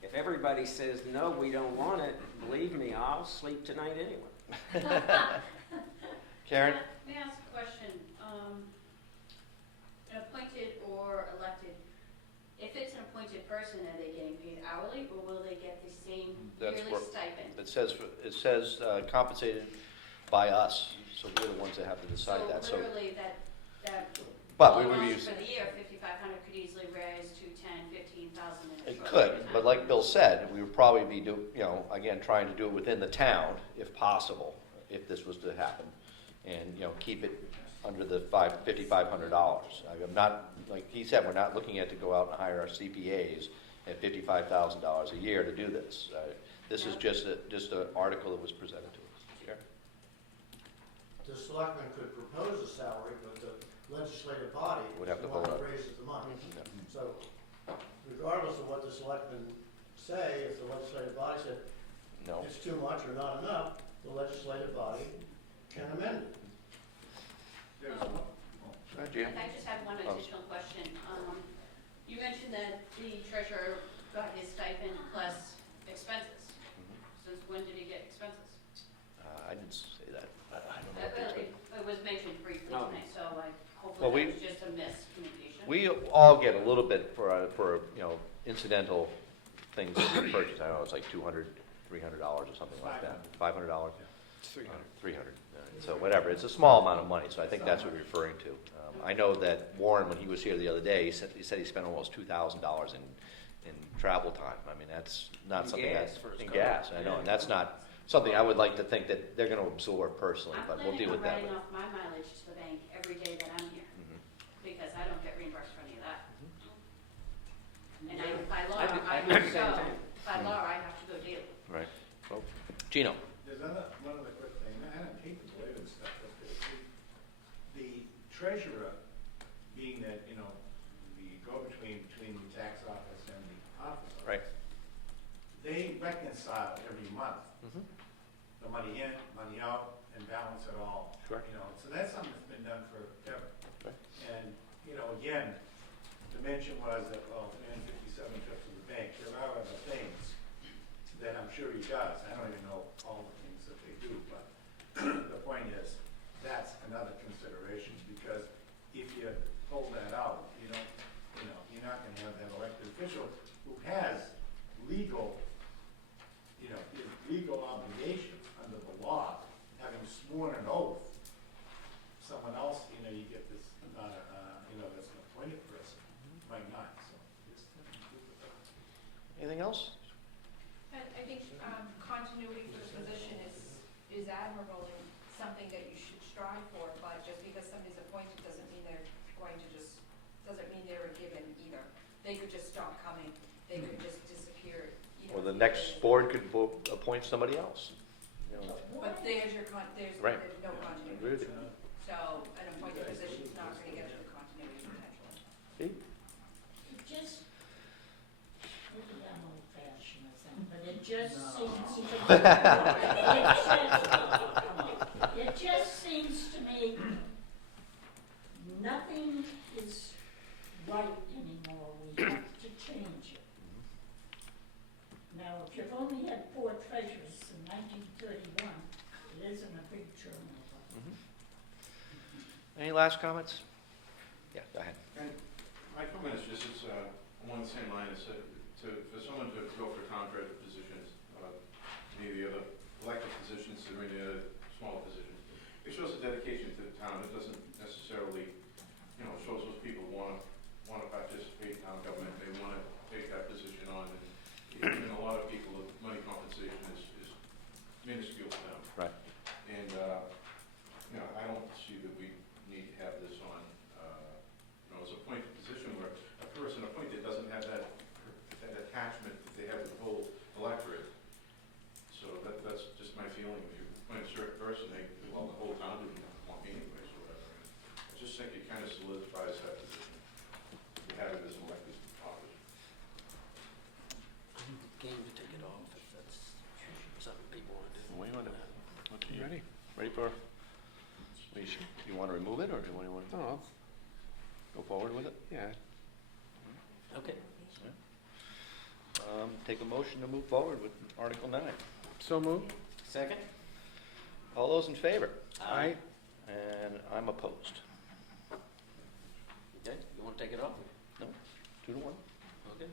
if everybody says, no, we don't want it, believe me, I'll sleep tonight anyway. Karen? May I ask a question? An appointed or elected, if it's an appointed person, are they getting paid hourly, or will they get the same yearly stipend? It says compensated by us, so we're the ones that have to decide that. So literally that But we would amount use, for the year, 5,500 could easily rise to 10, 15,000 in a it short could, period of but time. like Bill said, we would probably be again, trying to do it within the town, if possible, if this was to happen. And, keep it under the $5,500. I'm not, like he said, we're not looking at to go out and hire our CPAs at $55,000 a year to do this. This is just an article that was presented to us. Sure. The selectmen could propose a salary, but the legislative body Would have is the to one vote that on it. raises the money. Yeah. So regardless of what the selectmen say, if the legislative body said No. it's too much or not enough, the legislative body can amend it. I just have one additional question. You mentioned that the treasurer got his stipend plus expenses. Since when did he get expenses? I didn't say that. I don't know if it's been- It was mentioned briefly No. tonight, so Well, hopefully that was just a miscommunication. We all get a little bit for incidental things that we purchase. I don't know, it's like $200, $300 or something like that. $500. It's 300. 300. So whatever, it's a small amount of money, so I think that's what we're referring to. I know that Warren, when he was here the other day, he said he spent almost $2,000 in travel time. I mean, that's not In something gas that's, for his in car. gas, I know, and that's not something I would like to think that they're gonna absorb personally, but we'll deal with that. I'm planning on writing off my mileage to the bank every day that I'm here, Mhm. because I don't get reimbursed for any of that. And by law, I do- I I do have the to same go, thing. by law, I have to go daily. Right. Well, Gino? There's one other quick thing, and I hate to believe in stuff, but the treasurer, being that, you know, the go-between between the tax office and the officer. Right. They reconcile every month, Mhm. the money in, money out, and balance it all. Correct. You know, so that's something that's been done forever. Right. And, you know, again, the mention was that, well, 357 trips to the bank, there are other things that I'm sure he does. I don't even know all the things that they do, but the point is, that's another consideration, because if you pull that out, you know, you're not gonna have that elected official who has legal, you know, his legal obligations under the law, having sworn an oath. Someone else, you know, you get this, you know, that's an appointed person, might not, so. Anything else? And I think continuity for the position is admirable and something that you should strive for, but just because somebody's appointed doesn't mean they're going to just, doesn't mean they're a given either. They could just stop coming, they could just disappear. You know, Well, the next board could appoint somebody else. You know, But there's your, there's Right. there's no Agree continuity. with you. So an appointed position is not going to get you the continuity potential. See? It just, maybe I'm old fashioned or something, but it just seems to me, it just seems to me, nothing is right anymore, we have to change it. Now, if you've only had 4 treasurers in 1931, it isn't a big turnover. Any last comments? Yeah, go ahead. And my comment is just, it's along the same line as, for someone to go for contracted positions, any of the other elected positions, or any other smaller positions, it shows a dedication to the town. It doesn't necessarily, you know, shows those people want to participate in town government, they want to take that position on. And a lot of people, the money compensation is minuscule to them. Right. And, you know, I don't see that we need to have this on, you know, as a appointed position where a person appointed doesn't have that attachment that they have with the whole electorate. So that's just my feeling. If you appoint a certain person, the whole town didn't want me anyways, or whatever. I just think it kind of solidifies that position. We have it as an elected office. Game to take it off if that's something people want to do. What do you want to do? Okay, you ready? Ready for, you want to remove it, or do you want to Oh, go forward with it? yeah. Okay. Take a motion to move forward with Article 9. So moved. Second? All those in favor? Aye. And I'm opposed. Okay, you want to take it off? No, 2 to 1. Okay.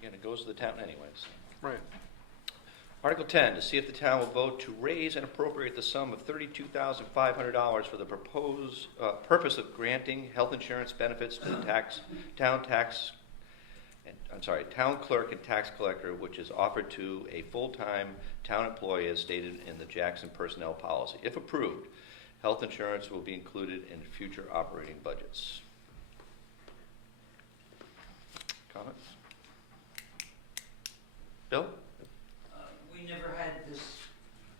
Again, it goes to the town anyways. Right. Article 10, to see if the town will vote to raise and appropriate the sum of $32,500 for the proposed purpose of granting health insurance benefits to the town clerk and tax collector, which is offered to a full-time town employee as stated in the Jackson personnel policy. If approved, health insurance will be included in future operating budgets. Comments? Bill? We never had this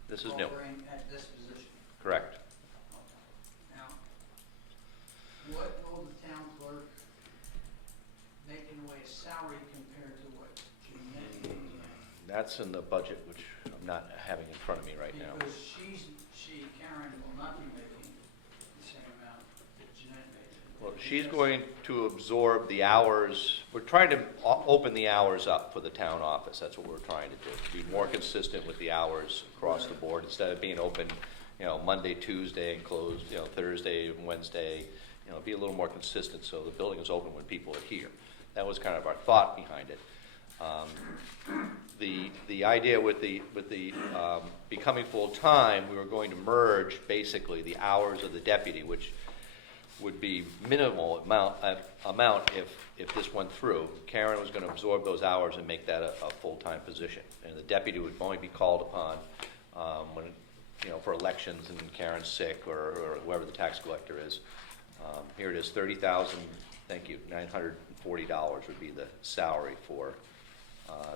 This is new. offering at this position. Correct. Now, what will the town clerk make in the way of salary compared to what she made? That's in the budget, which I'm not having in front of me right now. Because Karen will not be making the same amount that Jeanette made. Well, she's going to absorb the hours. We're trying to open the hours up for the town office. That's what we're trying to do. To be more consistent with the hours across the board, instead of being open, you know, Monday, Tuesday, and closed, you know, Thursday, Wednesday. You know, be a little more consistent so the building is open when people are here. That was kind of our thought behind it. the idea with the becoming full-time, we were going to merge basically the hours of the deputy, which would be minimal amount if this went through. Karen was going to absorb those hours and make that a full-time position. And the deputy would only be called upon when, for elections and Karen's sick or whoever the tax collector is. Here it is, $30,000, thank you, $940 would be the salary for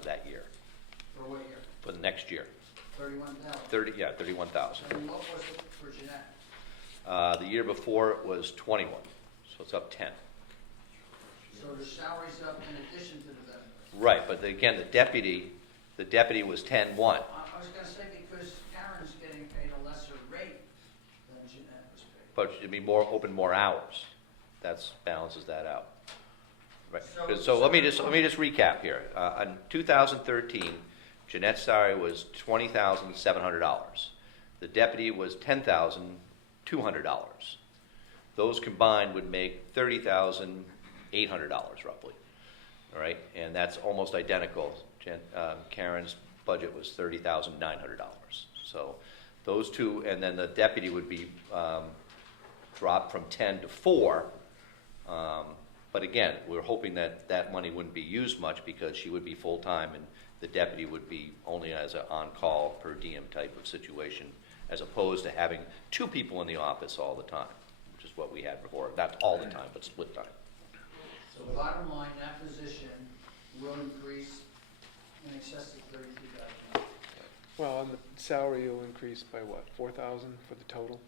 that year. For what year? For the next year. 31,000? 31,000. And what was it for Jeanette? The year before it was 21, so it's up 10. So the salary's up in addition to the benefits? Right, but again, the deputy was 10-1. I was gonna say because Karen's getting paid a lesser rate than Jeanette was paid. But it'd be more hours. That's balances that out. Right. So- So let me just recap here. In 2013, Jeanette's salary was $20,700. The deputy was $10,200. Those combined would make $30,800 roughly. All right, and that's almost identical. Karen's budget was $30,900. So those two, and then the deputy would be dropped from 10 to 4. But again, we're hoping that that money wouldn't be used much because she would be full-time and the deputy would be only as an on-call per diem type of situation, as opposed to having 2 people in the office all the time, which is what we had before. Not all the time, but split time. So bottom line, that position will increase in excess of 32,000. Well, and the salary will increase by what, 4,000 for the total?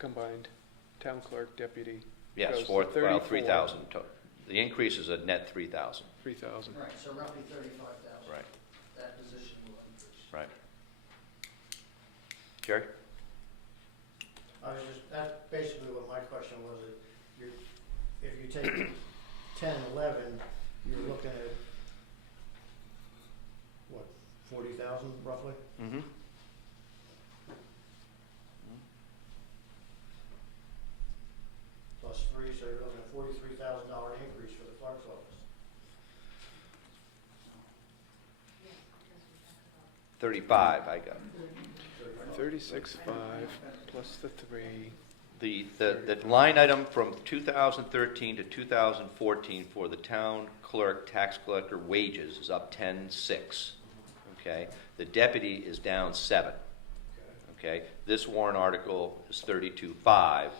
Combined, town clerk, deputy. Yes, goes to 3,000 34. total. The increase is a net 3,000. 3,000. Right, so roughly 35,000. Right, That position will increase. right. Jerry? That's basically what my question was. If you take 10, 11, you're looking at, what, 40,000 roughly? Mm-hmm. Plus 3, so you're looking at $43,000 increase for the clerk's office. 35, I got. 36.5 plus the 3. The line item from 2013 to 2014 for the town clerk, tax collector wages is up 10.6. Okay, the deputy is down 7. Okay, this warrant article is 32.5 Plus 4.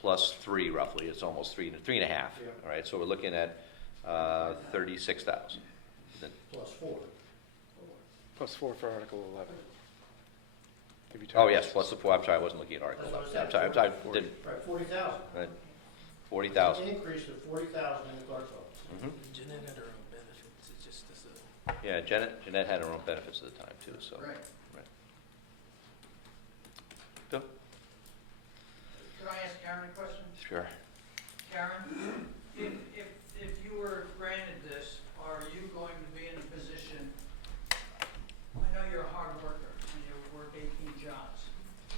plus 3 roughly. It's almost 3.5. Yeah. All right, so we're looking at 36,000. Plus 4. Plus 4 for Article 11. If you Oh turn yes, it- plus the 4. I'm sorry, I wasn't looking at Article That's what 11. I I'm said. sorry. Didn't. Right, 40,000. Right. 40,000. Increase of 40,000 in the clerk's office. Mm-hmm. Jeanette had her own benefits, it just is Yeah, Jeanette had her own benefits at the time too. So. Right. Right. Bill? Could I ask Karen a question? Sure. Karen, if you were granted this, are you going to be in a position, I know you're a hard worker and you work 18 jobs,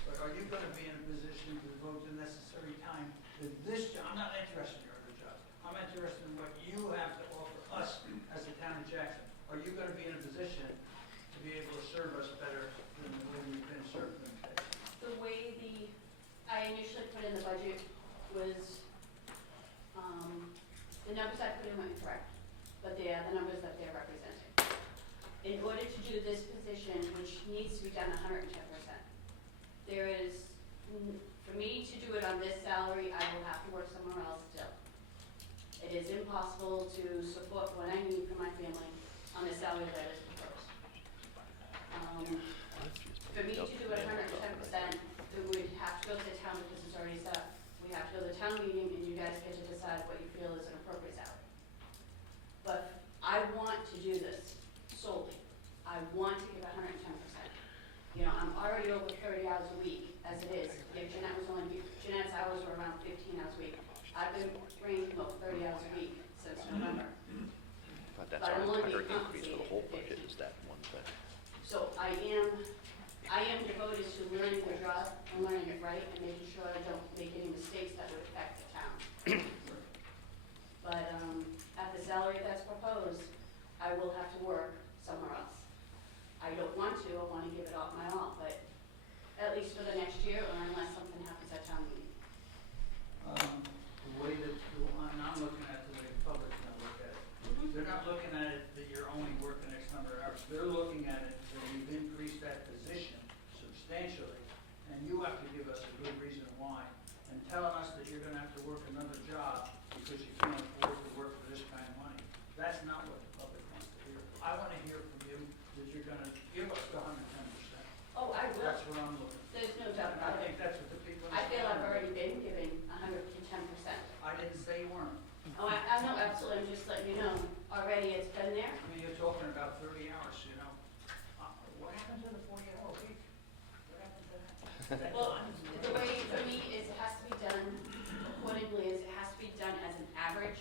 but are you going to be in a position to devote the necessary time to this job? I'm not interested in your other job. I'm interested in what you have to offer us as the town of Jackson. Are you going to be in a position to be able to serve us better than the way you've been serving them today? The way I initially put in the budget was, the numbers I put in were incorrect, but they are the numbers that they're representing. In order to do this position, which needs to be done 110%, there is, for me to do it on this salary, I will have to work somewhere else still. It is impossible to support what I need for my family on the salary that is proposed. For me to do it 110%, it would have to go to the town because it's already set up. We have to go to the town meeting and you guys get to decide what you feel is an appropriate salary. But I want to do this solely. I want to give 110%. You know, I'm already over 30 hours a week as it is. If Jeanette's hours were around 15 hours a week. I've been bringing about 30 hours a week since November. But that's But our I'm only entire being increase for the whole compensated budget is that one thing. So I am devoted to learning the job and learning it right and making sure I don't make any mistakes that would affect the town. But at the salary that's proposed, I will have to work they're looking at it, that we've increased that position substantially, and you have to give us a good reason why, and telling us that you're gonna have to work another job because you can't afford to work for this kind of money. That's not what the public wants to hear. I wanna hear from you that you're gonna give us the 110%. Oh, I will. That's what I'm looking for. There's no doubt I about think it. that's what the people. I feel I've already been giving 110%. I didn't say you weren't. Oh, I know, absolutely, I'm just letting you know, already it's been there. I mean, you're talking about 30 hours, you know. What happened to the 40-hour week? What happened to that? Well, the way for me is it has to be done accordingly, is it has to be done as an average.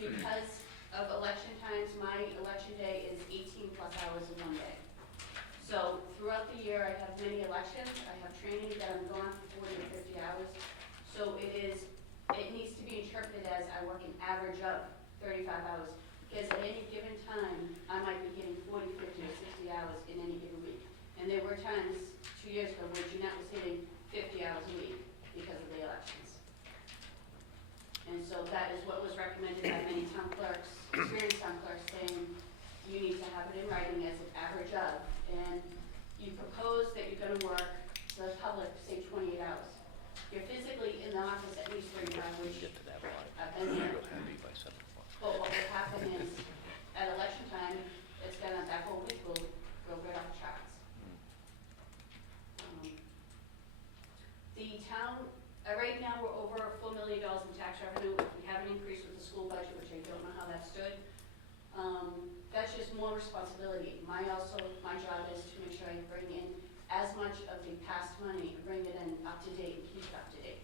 Because of election times, my election day is 18 plus hours in one day. So throughout the year, I have many elections, I have training that I'm gone for 40 to 50 hours. So it needs to be interpreted as I work an average of 35 hours. Because at any given time, I might be getting 40, 50, or 60 hours in any given week. And there were times 2 years ago where Jeanette was hitting 50 hours a week because of the elections. And so that is what was recommended by many town clerks, experienced town clerks, saying you need to have it in writing as an average of. And you propose that you're going to work the public, say 28 hours. You're physically in the office at least 35, which I've been there. But what will happen is, at election time, it's gonna, that whole week will go right off the charts. The town, right now, we're over $4 million in tax revenue. We haven't increased with the school budget, which I don't know how that stood. That's just more responsibility. My job is to make sure I bring in as much of the past money, bring it in up to date and keep it up to date.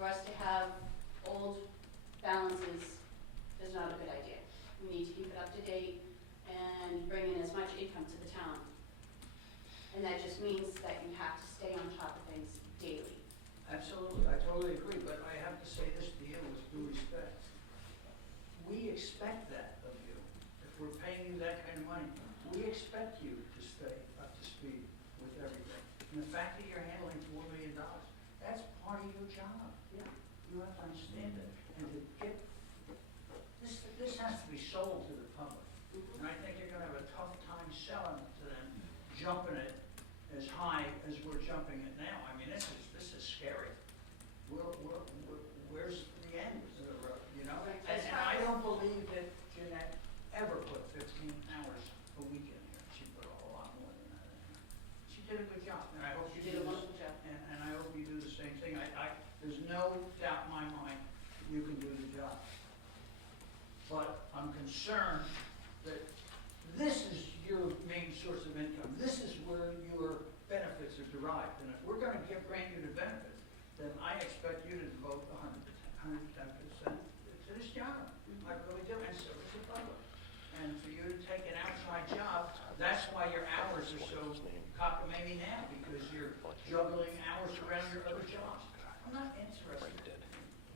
For us to have old balances is not a good idea. We need to keep it up to date and bring in as much income to the town. And that just means that you have to stay on top of things daily. Absolutely, I totally agree, but I have to say this to you with due respect. We expect that of you. If we're paying you that kind of money, we expect you to stay up to speed with everything. And the fact that you're handling $4 million, that's part of your job. Yeah. You have to understand it. And to get, this has to be sold to the public. And I think you're gonna have a tough time selling it to them, jumping it as high as we're jumping it now. I mean, this is scary. Where's the end of the road, you know? Right. And I don't believe that Jeanette ever put 15 hours a week in here. She put a whole lot more than that in here. She did a good job, and I hope You you did a do wonderful job. and I hope you do the same thing. There's no doubt in my mind you can do the job. But I'm concerned that this is your main source of income. This is where your benefits are derived. And if we're going to grant you the benefits, then I expect you to devote 110% to this job. I really do, and so is the public. And for you to take an outside job, that's why your hours are so cockamamie now, because you're juggling hours around your other jobs. I'm not interested.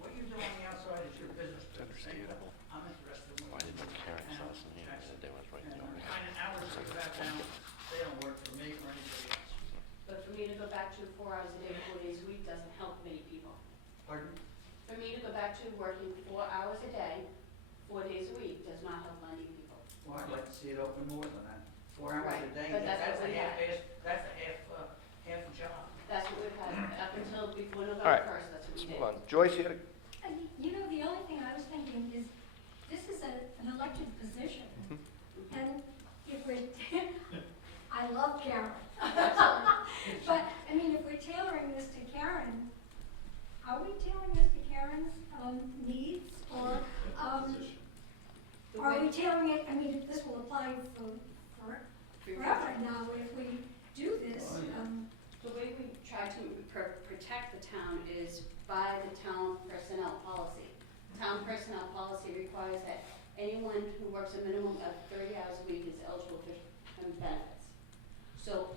What you do on the outside is your business. But at the same time, I'm interested in what you do. And the kind of hours that you have now, they don't work for me or anybody else. But for me to go back to 4 hours a day, 4 days a week doesn't help many people. Pardon? For me to go back to working 4 hours a day, 4 days a week does not help many people. Well, I'd like to see it open more than that. 4 hours Right, a day, but that's that's what a we half, have. that's a half a job. That's what we've had up until before All November right, 1st, that's what we let's did. move on. Joyce, you had a, You know, the only thing I was thinking is, this is an elected position, and if we're, I love Karen. But, I mean, if we're tailoring this to Karen, are we tailoring this to Karen's needs, or are we tailoring it, I mean, this will apply forever now if we do this. The way we try to protect the town is by the town personnel policy. Town personnel policy requires that anyone who works a minimum of 30 hours a week is eligible for benefits. So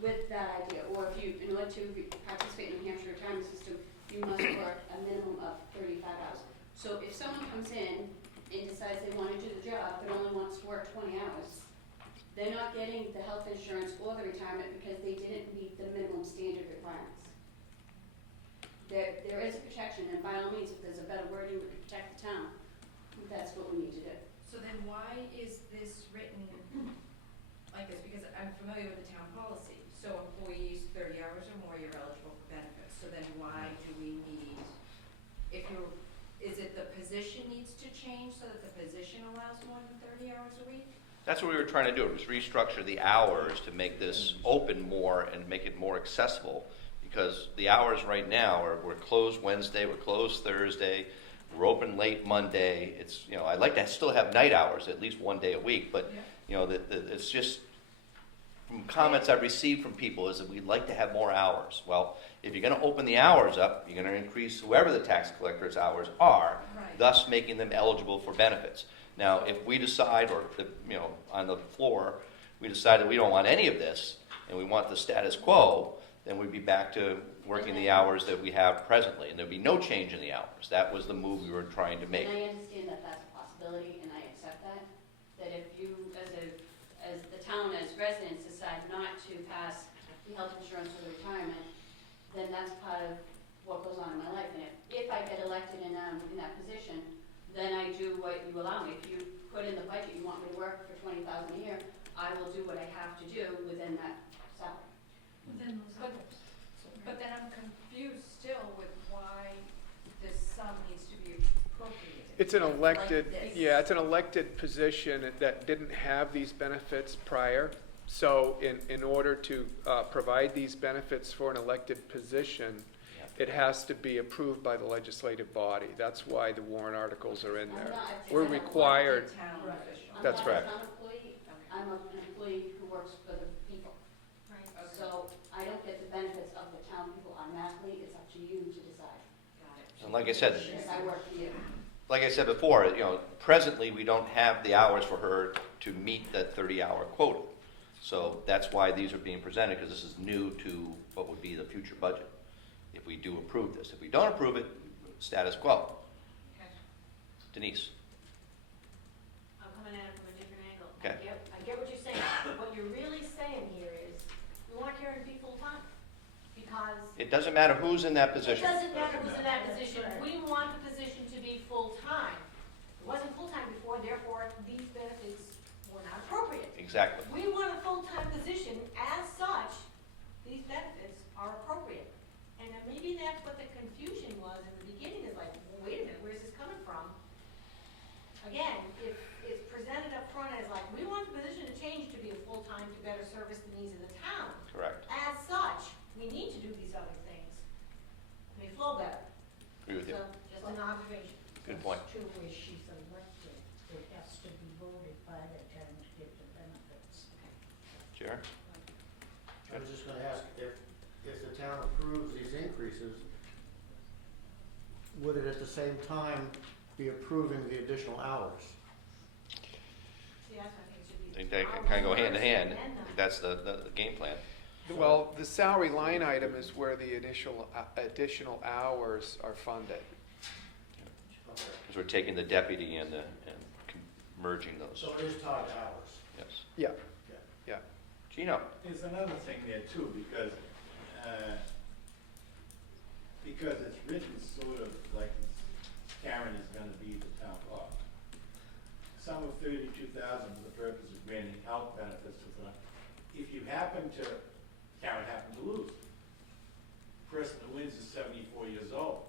with that idea, or if you, in order to participate in the New Hampshire retirement system, you must work a minimum of 35 hours. So if someone comes in and decides they want to do the job but only wants to work 20 hours, they're not getting the health insurance or the retirement because they didn't meet the minimum standard requirements. There is a protection, and by all means, if there's a better wording to protect the town, that's what we need to do. So then why is this written familiar with the town policy. So employees 30 hours or more, you're eligible for benefits. So then why do we need, is it the position needs to change so that the position allows more than 30 hours a week? That's what we were trying to do, was restructure the hours to make this open more and make it more accessible. Because the hours right now are, we're closed Wednesday, we're closed Thursday, we're open late Monday. It's, I'd like to still have night hours at least one day a week, but, it's just, from comments I've received from people is that we'd like to have more hours. Well, if you're gonna open the hours up, you're gonna increase whoever the tax collector's hours are, Right. thus making them eligible for benefits. Now, if we decide, or, on the floor, we decide that we don't want any of this, and we want the status quo, then we'd be back to working the hours that we have presently, and there'd be no change in the hours. That was the move we were trying to make. And I understand that that's a possibility, and I accept that, that if you, as the town, as residents, decide not to pass the health insurance for the retirement, then that's part of what goes on in my life. And if I get elected in that position, then I do what you allow me. If you put in the budget, you want me to work for $20,000 a year, I will do what I have to do within that salary. Within those hours. But then I'm confused still with why this sum needs to be appropriated. It's an elected, Like this. yeah, it's an elected position that didn't have these benefits prior. So in order to provide these benefits for an elected position, it has to be approved by the legislative body. That's why the warrant articles are in I'm there. not a We're town required, Town official. I'm That's not correct. a town employee, I'm an employee who works for the people. Right. So I don't get the benefits of the town people automatically, it's up to you to decide. Got it. And like I said, If I work for you. like I said before, presently we don't have the hours for her to meet that 30-hour quota. So that's why these are being presented, because this is new to what would be the future budget, if we do approve this. If we don't approve it, status quo. Okay. Denise? I'm coming at it from a different angle. Okay. I get what you're saying. What you're really saying here is, we want Karen to be full-time, because It doesn't matter who's in that it position. doesn't matter who's in that position, we want the position to be full-time. It wasn't full-time before, therefore, these benefits were not appropriate. Exactly. We want a full-time position, as such, these benefits are appropriate. And then maybe that's what the confusion was in the beginning, is like, well, wait a minute, where's this coming from? Again, if it's presented up front as like, we want the position to change to be a full-time to better service the needs of the town. Correct. As such, we need to do these other things. They flow better. Agree with you. So, just an observation. Good point. Too, is she's elected, it has to be voted by the town to get the benefits. Chair? I was just gonna ask, if the town approves these increases, would it at the same time be approving the additional hours? See, that's what I think it should I be. think they can kind of go hand in hand. I think that's the game plan. well, the salary line item is where the additional hours are funded. Okay. Because we're taking the deputy and merging those. So it is tied to hours? Yes. Yeah, Yeah. yeah. Gino? There's another thing there too, because it's written sort of like Karen is gonna be the town clerk. Sum of $32,000 for the purpose of granting health benefits to the, if you Karen happened to lose. Person who wins is 74 years old.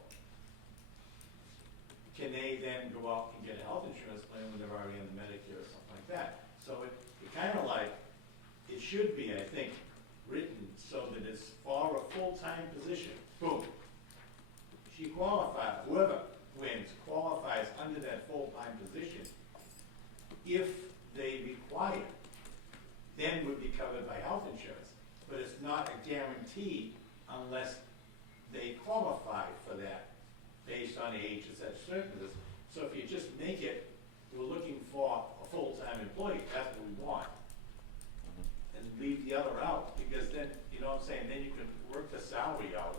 Can they then go out and get a health insurance plan when they're already on the Medicare or something like that? So it kind of like, it should be, I think, written so that it's for a full-time position. Boom. She qualifies, whoever wins qualifies under that full-time position. If they require, then would be covered by health insurance. But it's not a guarantee unless they qualify for that based on age and such circumstances. So if you just make it, we're looking for a full-time employee, that's what we want. And leave the other out, because then, you know what I'm saying, then you can work the salary out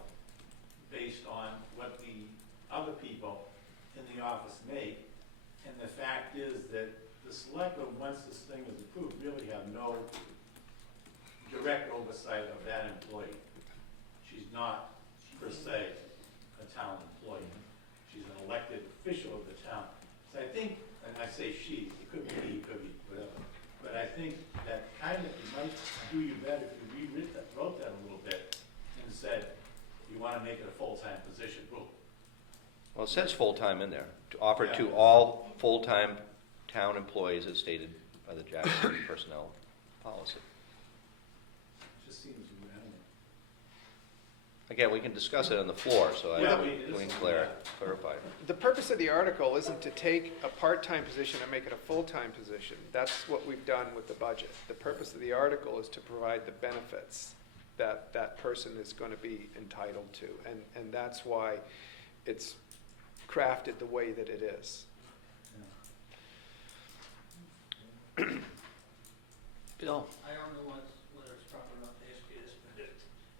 based on what the other people in the office make. And the fact is that the selectmen, once this thing is approved, really have no direct oversight of that employee. She's not, per se, a town employee. She's an elected official of the town. So I think, and I say she, it could be he, it could be whatever, but I think that kind of, it might do you better if you wrote that a little bit and said, you wanna make it a full-time position, boom. Well, it says full-time in there, to offer to Yeah. all full-time town employees as stated by the Jackson Personnel Policy. Just seems, I don't know. Again, we can discuss it on the floor, so Yeah, we can clarify. The purpose of the article isn't to take a part-time position and make it a full-time position. That's what we've done with the budget. The purpose of the article is to provide the benefits that that person is going to be entitled to. And that's why it's crafted the way that it is. Bill? I don't know whether it's proper enough to ask you this, but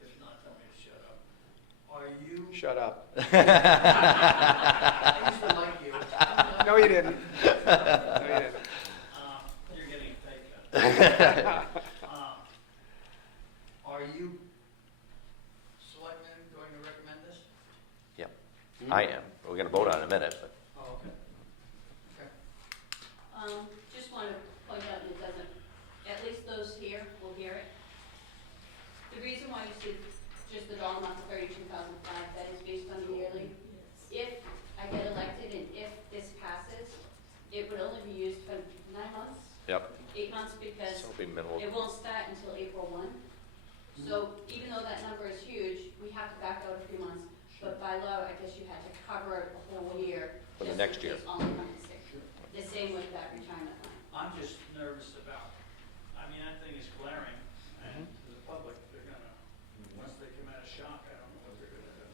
if not, tell me to shut up. Are you? Shut up. I used to like you. No, you didn't. No, you didn't. You're getting a pay cut. Are you, selectmen, going to recommend this? Yep, I am. We're gonna vote on it in a minute, but. Oh, okay. Okay. Just want to point out, and it doesn't, at least those here will hear it. The reason why you see just the dollar amount of $32,500, that is based on the yearly. If I get elected and if this passes, it would only be used for 9 months, Yep. 8 months, because So it'll be minimal. it won't start until April 1. So even though that number is huge, we have to back out a few months. But by law, I guess you had to cover it a whole year. For the just next in year. case Only comes sick. The same with that retirement line. I'm just nervous about, I mean, that thing is glaring, and to the public, they're gonna, once they come out of shock, I don't know what they're gonna do. You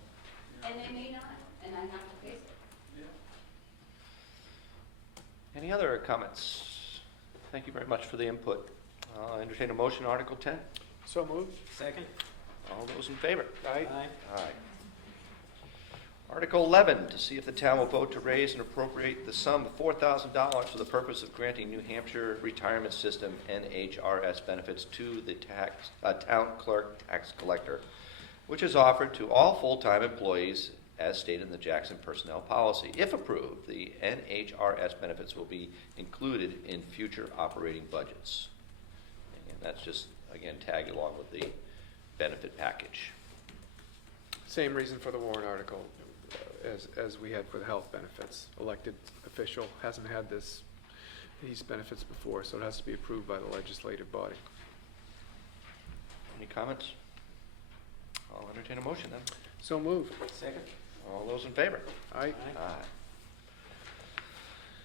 know? And they may not, and I have to face it. Yeah. Any other comments? Thank you very much for the input. I'll entertain a motion, Article 10. So moved. Second? All those in favor? Aye. Aye. Article 11, to see if the town will vote to raise and appropriate the sum of $4,000 for the purpose of granting New Hampshire Retirement System NHRS benefits to the town clerk tax collector, which is offered to all full-time employees as stated in the Jackson Personnel Policy. If approved, the NHRS benefits will be included in future operating budgets. And that's just, again, tagged along with the benefit package. Same reason for the warrant article as we had for the health benefits. Elected official hasn't had these benefits before, so it has to be approved by the legislative body. Any comments? I'll entertain a motion then. So moved. Second? All those in favor? Aye. Aye.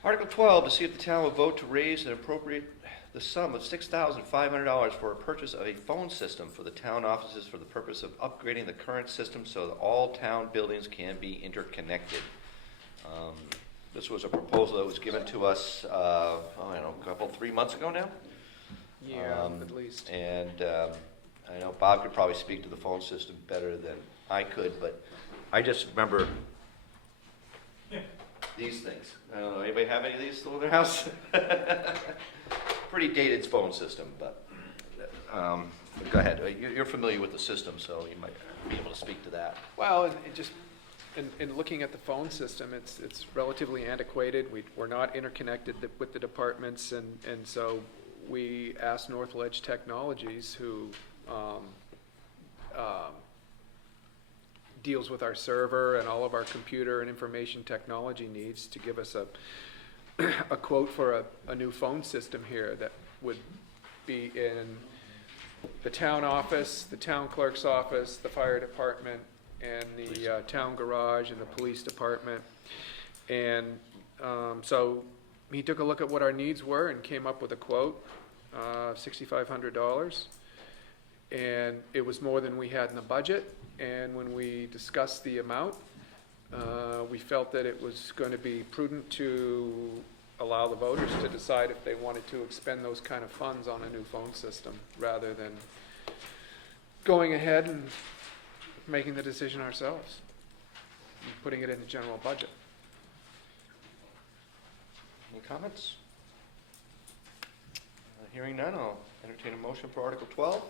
Article 12, to see if the town will vote to raise and appropriate the sum of $6,500 for a purchase of a phone system for the town offices for the purpose of upgrading the current system so that all town buildings can be interconnected. This was a proposal that was given to us, I don't know, 3 months ago now? Yeah, at least. And I know Bob could probably speak to the phone system better than I could, but I just remember these things. I don't know, anybody have any of these still in their house? Pretty dated phone system, but go ahead. You're familiar with the system, so you might be able to speak to that. Well, in looking at the phone system, it's relatively antiquated. We're not interconnected with the departments, and so we asked Northledge Technologies, who deals with our server and all of our computer and information technology needs, to give us a quote for a new phone system here that would be in the town office, the town clerk's office, the fire department, and the town garage and the police department. And so he took a look at what our needs were and came up with a quote, $6,500. And it was more than we had in the budget. And when we discussed the amount, we felt that it was going to be prudent to allow the voters to decide if they wanted to expend those kind of funds on a new phone system, rather than going ahead and making the decision ourselves and putting it in the general budget. Any comments? Hearing none, I'll entertain a motion for Article 12.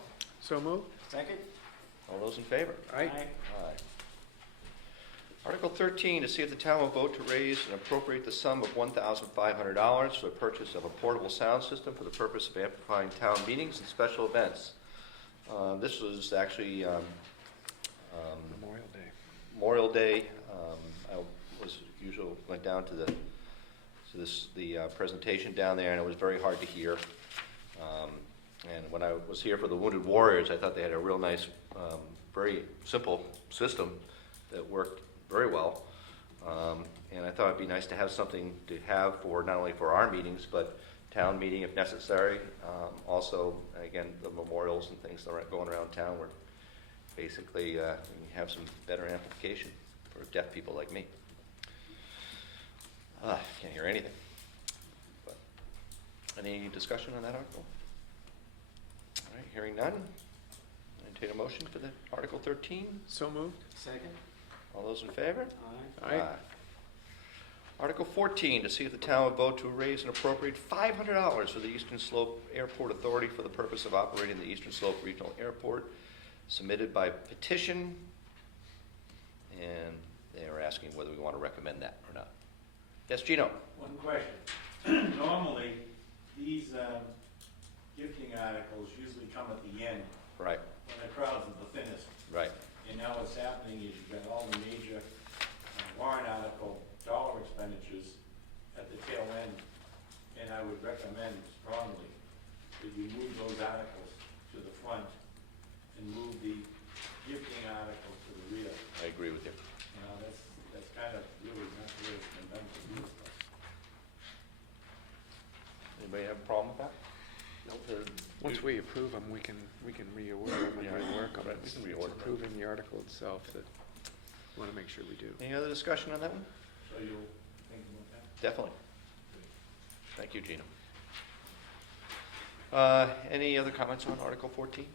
So moved. Second? All those in favor? Aye. Aye. Article 13, to see if the town will vote to raise and appropriate the sum of $1,500 for the purchase of a portable sound system for the purpose of amplifying town meetings and special events. This was actually Memorial Day. Memorial Day. I went down to the presentation down there, and it was very hard to hear. And when I was here for the Wounded Warriors, I thought they had a real nice, very simple system that worked very well. And I thought it'd be nice to have something to have for not only for our meetings, but town meeting if necessary. Also, again, the memorials and things that are going around town where basically we have some better amplification for deaf people like me. Can't hear anything. But any discussion on that article? All right, hearing none. Entertain a motion for the Article 13. So moved. Second? All those in favor? Aye. Aye. Article 14, to see if the town would vote to raise and appropriate $500 for the Eastern Slope Airport Authority for the purpose of operating the Eastern Slope Regional Airport, submitted by petition. And they are asking whether we want to recommend that or not. Yes, Gino? One question. Normally, these gifting articles usually come at the end Right, when the crowds are the thinnest. right. And now what's happening is you've got all the major warrant article dollar expenditures at the tail end. And I would recommend strongly that you move those articles to the front and move the gifting articles to the rear. I agree with you. You know, that's kind of really not the way it's been done for years. Anybody have a problem with that? Once we approve them, we can reorder them and Yeah. rework them. Right, we can reorder It's them. approving the article itself that we want to make sure we do. Any other discussion on that one? So you'll think about that? Definitely. Thank you, Gino. Any other comments on Article 14?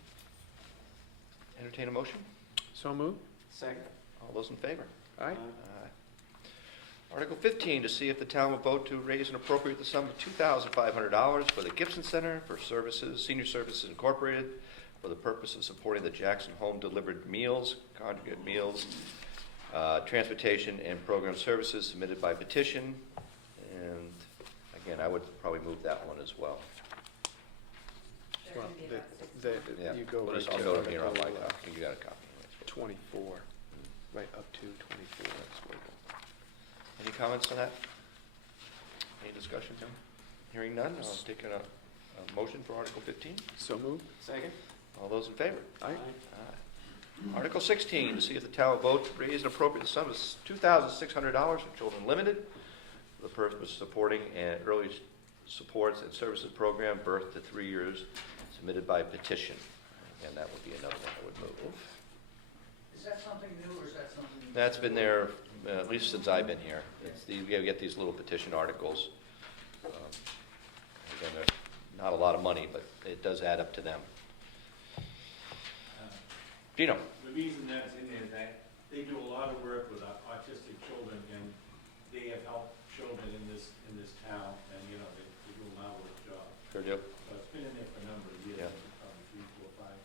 Entertain a motion? So moved. Second? All those in favor? Aye. Article 15, to see if the town will vote to raise and appropriate the sum of $2,500 for the Gibson Center for Services, Senior Services Incorporated, for the purpose of supporting the Jackson Home Delivered Meals, Conjugate Meals, Transportation and Program Services submitted by petition. And again, I would probably move that one as well. They're Well, gonna be the- about 6 the- months. Yeah, You go well, right I'll to note them here on my Article, copy. You got a copy. 24, right up to 24. That's what it is. Any comments on that? Any discussion, Tim? Hearing none, I'll take a motion for Article 15. So moved. Second? All those in favor? Aye. Article 16, to see if the town will vote to raise and appropriate the sum of $2,600 for Children Limited for the purpose of supporting an early supports and services program, birth to 3 years, submitted by petition. And that would be another one I would move. Is that something new or is that something? That's been there at least since I've been here. We get these little petition articles. Again, they're not a lot of money, but it does add up to them. Gino? The reason that's in there is that they do a lot of work with autistic children, and they have helped children in this town, and, you know, they do a marvelous job. Sure do. So it's been in there for a number of years, Yeah. probably 3, 4, 5.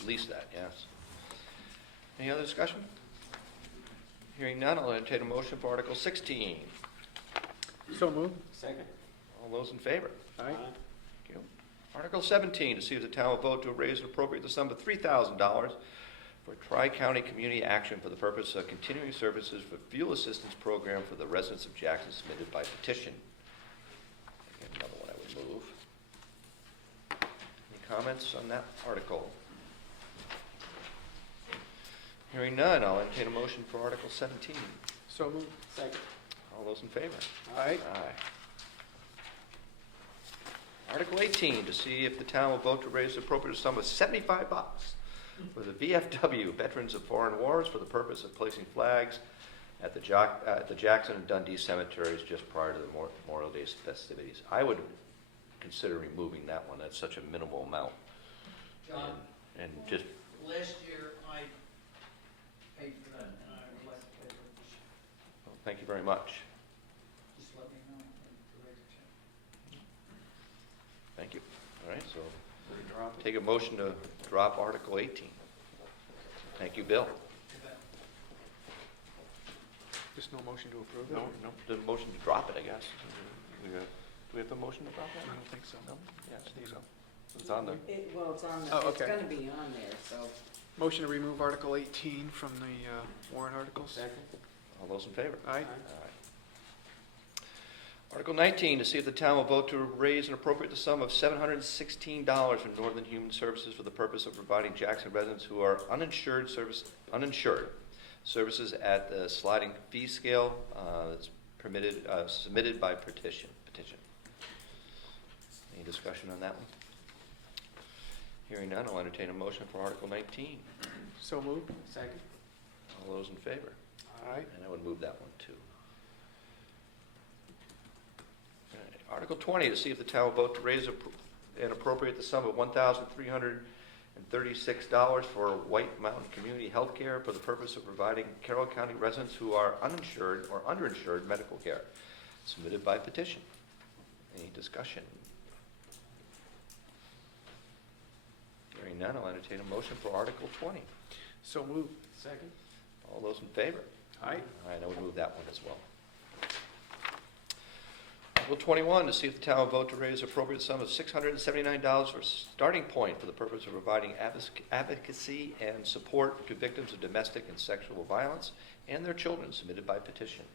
At least that, yes. Any other discussion? Hearing none, I'll entertain a motion for Article 16. So moved. Second? All those in favor? Aye. Thank you. Article 17, to see if the town will vote to raise and appropriate the sum of $3,000 for Tri-County Community Action for the purpose of continuing services for fuel assistance program for the residents of Jackson submitted by petition. Again, another one I would move. Any comments on that article? Hearing none, I'll entertain a motion for Article 17. So moved. Second? All those in favor? Aye. Aye. Article 18, to see if the town will vote to raise the appropriate sum of $75 for the VFW, Veterans of Foreign Wars, for the purpose of placing flags at the Jackson and Dundee cemeteries just prior to the Memorial Day festivities. I would consider removing that one. That's such a minimal amount. John, And just, last year I paid for that, and I would like to pay for it this year. well, thank you very much. Just let me know when to raise the check. Thank you. All right, so take a motion to drop Article 18. Thank you, Bill. Just no motion to approve it? No, the motion to drop it, I guess. Do we have the motion to drop I that? don't think so. No? Yeah, I think so. It's on the, Well, it's on, Oh, it's okay. gonna be on there, so. Motion to remove Article 18 from the warrant articles? Second? all those in favor? Aye. Aye. Article 19, to see if the town will vote to raise and appropriate the sum of $716 from Northern Human Services for the purpose of providing Jackson residents who are uninsured services at the sliding fee scale that's permitted, submitted by petition. Any discussion on that one? Hearing none, I'll entertain a motion for Article 19. So moved? Second? All those in favor? Aye. And I would move that one too. Okay. Article 20, to see if the town will vote to raise and appropriate the sum of $1,336 for White Mountain Community Health Care for the purpose of providing Carroll County residents who are uninsured or underinsured medical care, submitted by petition. Any discussion? Hearing none, I'll entertain a motion for Article 20. So moved. Second? All those in favor? Aye. All right, I would move that one as well. Article 21, to see if the town will vote to raise appropriate sum of $679 for starting point for the purpose of providing advocacy and support to victims of domestic and sexual violence and their children, submitted by petition.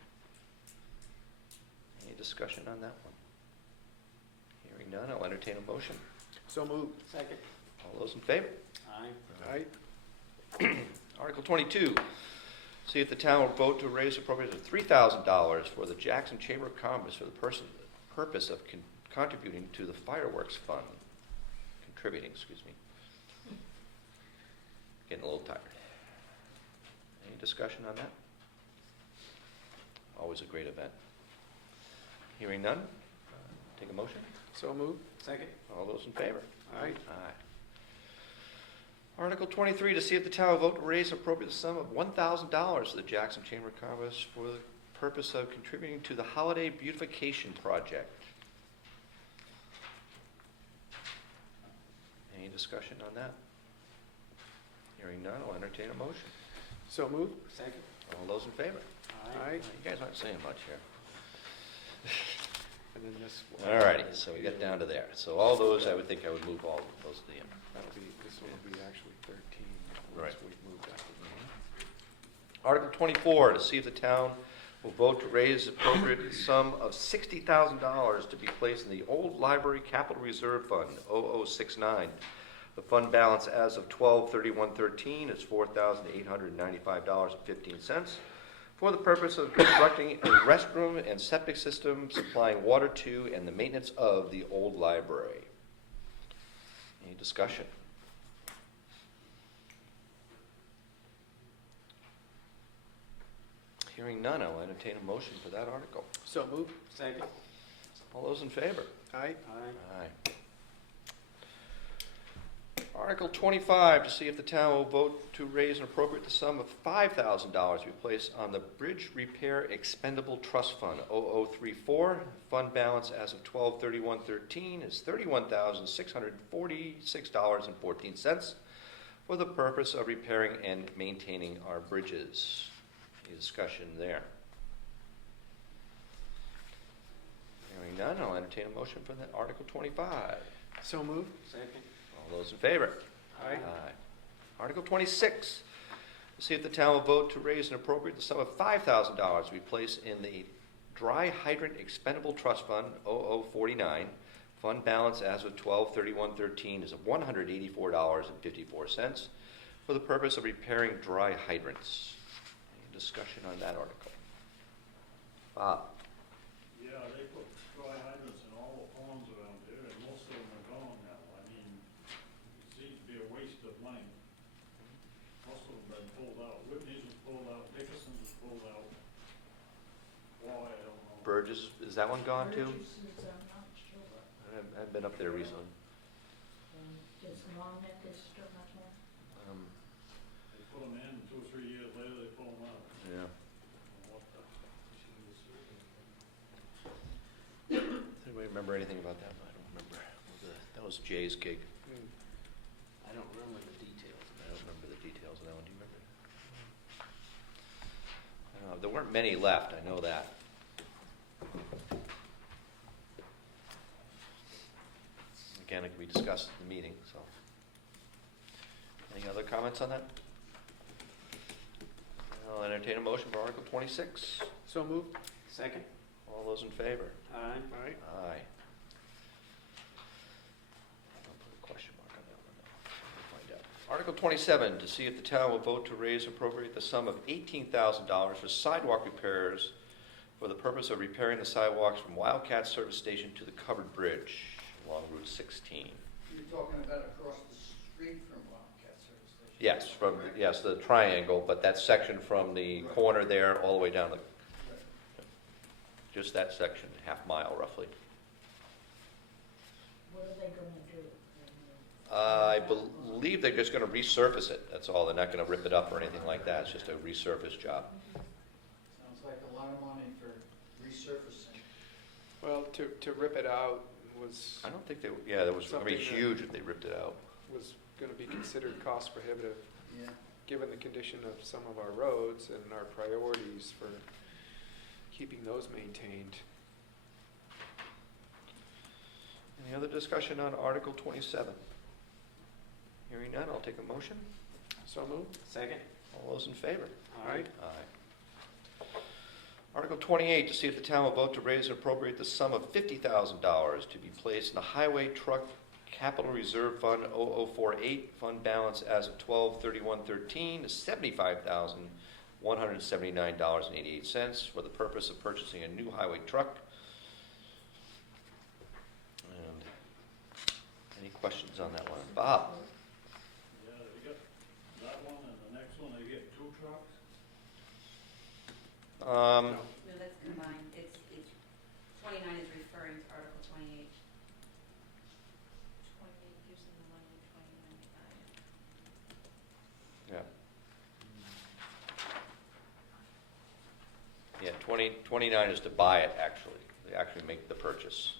Any discussion on that one? Hearing none, I'll entertain a motion. So moved. Second? All those in favor? Aye. Aye. Article 22, see if the town will vote to raise appropriation of $3,000 for the Jackson Chamber of Commerce for the purpose of contributing to the fireworks fund. Contributing, excuse me. Getting a little tired. Any discussion on that? Always a great event. Hearing none, take a motion. So moved. Second? All those in favor? Aye. Aye. Article 23, to see if the town will vote to raise an appropriate sum of $1,000 to the Jackson Chamber of Commerce for the purpose of contributing to the Holiday Beautification Project. Any discussion on that? Hearing none, I'll entertain a motion. So moved. Second? All those in favor? Aye. You guys aren't saying much here. And then this one. All righty, so we got down to there. So all those, I would think I would move all of those to the end. This one will be actually 13. Right. Once we've moved that. Article 24, to see if the town will vote to raise the appropriate sum of $60,000 to be placed in the Old Library Capital Reserve Fund, 0069. The fund balance as of 12/31/13 is $4,895.15 for the purpose of constructing a restroom and septic system, supplying water to and the maintenance of the old library. Any discussion? Hearing none, I'll entertain a motion for that article. So moved. Second? All those in favor? Aye. Aye. Aye. Article 25, to see if the town will vote to raise and appropriate the sum of $5,000 to be placed on the Bridge Repair Expendable Trust Fund, 0034. Fund balance as of 12/31/13 is $31,646.14 for the purpose of repairing and maintaining our bridges. Any discussion there? Hearing none, I'll entertain a motion for that Article 25. So moved. Second? All those in favor? Aye. Article 26, to see if the town will vote to raise and appropriate the sum of $5,000 to be placed in the Dry Hydrant Expendable Trust Fund, 0049. Fund balance as of 12/31/13 is $184.54 for the purpose of repairing dry hydrants. Any discussion on that article? Bob? Yeah, they put dry hydrants in all the ponds around here, and most of them are gone now. I mean, it seems to be a waste of money. Most of them have been pulled out. Whitney's was pulled out, Dickinson's was pulled out. Why, I don't know. Burgess, is that one gone too? Burgess is, I'm not sure. I haven't been up there recently. Does Long Neck is still not there? They put them in, 2 or 3 years later, they pull them out. Yeah. What the? Does anybody remember anything about that? I don't remember. That was Jay's gig. I don't remember the details. I don't remember the details of that one. Do you remember? There weren't many left, I know that. Again, it can be discussed at the meeting, so. Any other comments on that? I'll entertain a motion for Article 26. So moved. Second? All those in favor? Aye. All right. Aye. I'll put a question mark on that one now. We'll find out. Article 27, to see if the town will vote to raise and appropriate the sum of $18,000 for sidewalk repairs for the purpose of repairing the sidewalks from Wildcat Service Station to the covered bridge along Route 16. You're talking about across the street from Wildcat Service Station? Yes, the triangle, but that section from the corner there all the way down, just that section, half mile roughly. What are they gonna do? I believe they're just going to resurface it, that's all. They're not going to rip it up or anything like that. It's just a resurface job. Sounds like a lot of money for resurfacing. Well, to rip it out was, I don't think they, that was going to be Something that- huge if they ripped it out. was going to be considered cost prohibitive, Yeah. given the condition of some of our roads and our priorities for keeping those maintained. Any other discussion on Article 27? Hearing none, I'll take a motion. So moved. Second? All those in favor? Aye. Aye. Article 28, to see if the town will vote to raise and appropriate the sum of $50,000 to be placed in the Highway Truck Capital Reserve Fund 0048, fund balance as of 12/31/13 is $75,179.88 for the purpose of purchasing a new highway truck. And any questions on that one? Bob? Yeah, they got that one and the next one, they get 2 trucks? No, that's combined. It's 29 is referring to Article 28. 28 using the money in 29. Yeah. Yeah, 29 is to buy it, actually. They actually make the purchase.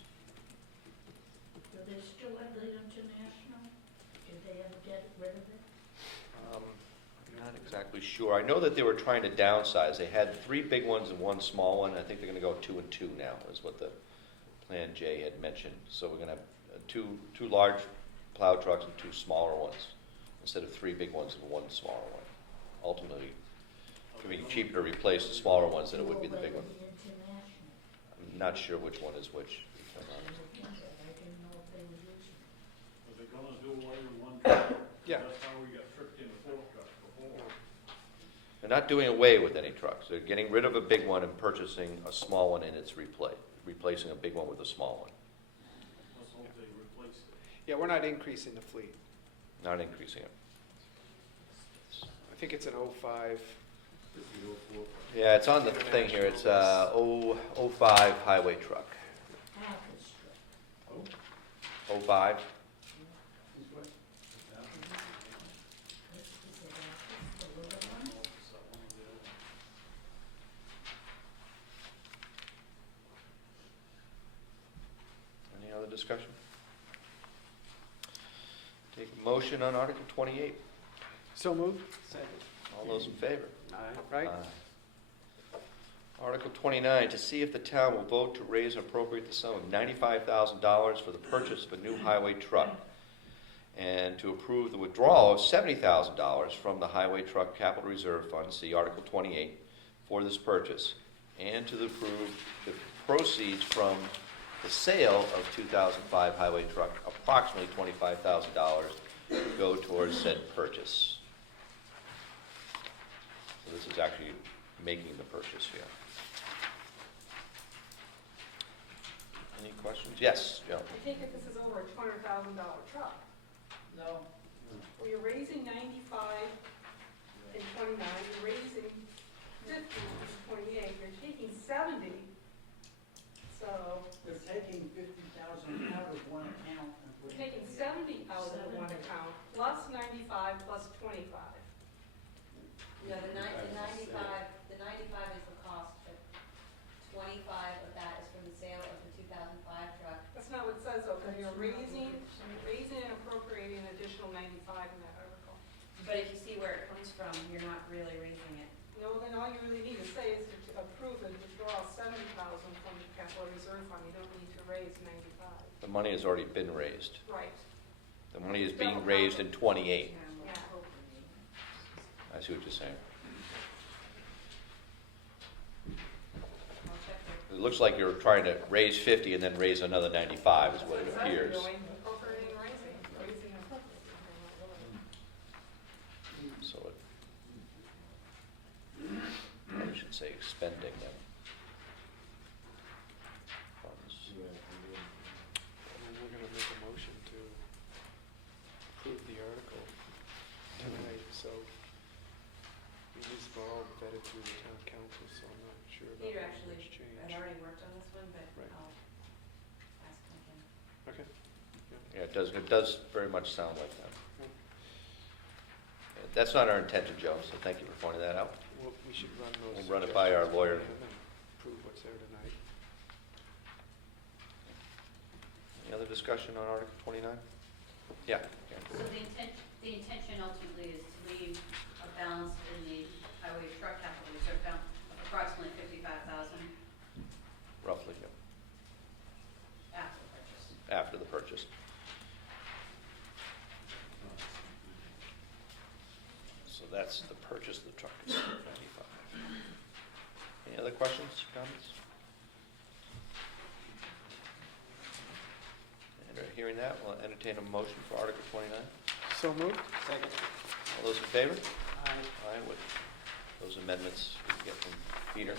Do they still have the International? Did they ever get rid of it? I'm not exactly sure. I know that they were trying to downsize. They had 3 big ones and 1 small one. I think they're going to go 2 and 2 now, is what the Plan J had mentioned. So we're going to have two large plow trucks and 2 smaller ones, instead of 3 big ones and 1 smaller one. Ultimately, it would be cheaper to replace the smaller ones than it would be the big one. Will they be International? I'm not sure which one is which. I didn't know if they were using it. Are they gonna do away with 1 truck? Yeah. That's how we got tricked into 4 trucks before. They're not doing away with any trucks. They're getting rid of a big one and purchasing a small one in its replacing a big one with a small one. Let's hope they replace it. Yeah, we're not increasing the fleet. Not increasing it. I think it's an 05. Yeah, it's on the thing here. It's 05 highway truck. Package truck. 05. Is it the little one? Any other discussion? Take a motion on Article 28. So moved. Second. All those in favor? Aye. Right? Aye. Article 29, to see if the town will vote to raise and appropriate the sum of $95,000 for the purchase of a new highway truck, and to approve the withdrawal of $70,000 from the Highway Truck Capital Reserve Fund, see Article 28, for this purchase, and to approve the proceeds from the sale of 2005 highway truck, approximately $25,000, to go towards said purchase. So this is actually making the purchase here. Any questions? Yes, Joe. I take it this is over a $200,000 truck. No. Well, you're raising 95 and 29, you're raising 50 and 28, you're taking 70. So, They're taking 50,000 out of one account and you're putting. taking 70 out of the one account, plus 95, plus 25. No, the 95 is the cost, but 25 of that is from the sale of the 2005 truck. That's not what it says though, because you're raising and appropriating an additional 95 in that article. But if you see where it comes from, you're not really raising it. No, and all you really need to say is to approve and withdraw 70,000 from the capital reserve fund. You don't need to raise 95. The money has already been raised. Right. The money is being raised in 28. Yeah. I see what you're saying. I'll check it. It looks like you're trying to raise 50 and then raise another 95 is what it That's what you're appears. doing, appropriating, raising and appropriating. So it, I should say expending them. Funds. We're gonna make a motion to approve the article tonight, so these were all vetted through the town council, so I'm not sure about Peter much actually change. had already worked on this one, but Right. I'll ask him again. Okay. Yeah, it does very much sound like that. That's not our intention, Joe, so thank you for pointing that out. Well, we should run those. We'll run it by our suggestions lawyer. him and approve what's there tonight. Any other discussion on Article 29? Yeah. So the intention ultimately is to leave a balance in the highway truck capital reserve account of approximately 55,000 Roughly, yeah, after the purchase. after the purchase. So that's the purchase of the truck, is 95. Any other questions, comments? And hearing that, we'll entertain a motion for Article 29. So moved? Second. All those in favor? Aye. Aye, with those amendments we get from Peter.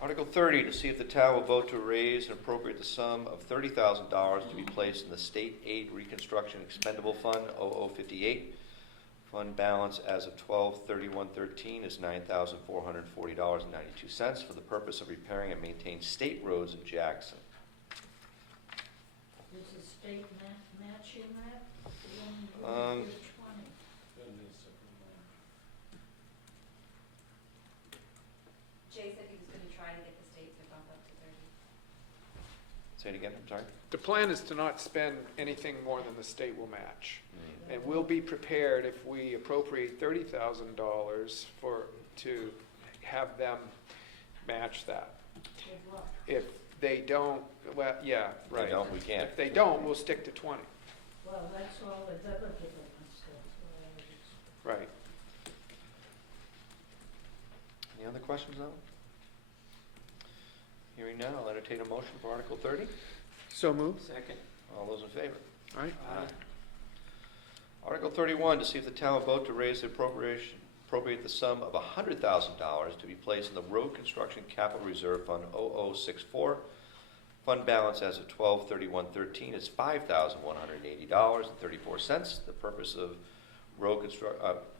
Article 30, to see if the town will vote to raise and appropriate the sum of $30,000 to be placed in the State Aid Reconstruction Expendable Fund, 0058. Fund balance as of 12/31/13 is $9,440.92 for the purpose of repairing and maintaining state roads in Jackson. Is the state matching that? The one who did 20? Jay said he was gonna try to get the state to bump up to 30. Say it again, I'm sorry. The plan is to not spend anything more than the state will match. And we'll be prepared if we appropriate $30,000 to have them match that. Good luck. If they don't, well, yeah, If they right. don't, we can't. If they don't, we'll stick to 20. Well, that's all they've ever given us, that's why I was. Right. Any other questions on it? Hearing none, I'll entertain a motion for Article 30. So moved. Second. All those in favor? All right. Aye. Article 31, to see if the town will vote to raise the appropriate the sum of $100,000 to be placed in the Road Construction Capital Reserve Fund 0064. Fund balance as of 12/31/13 is $5,180.34. The purpose of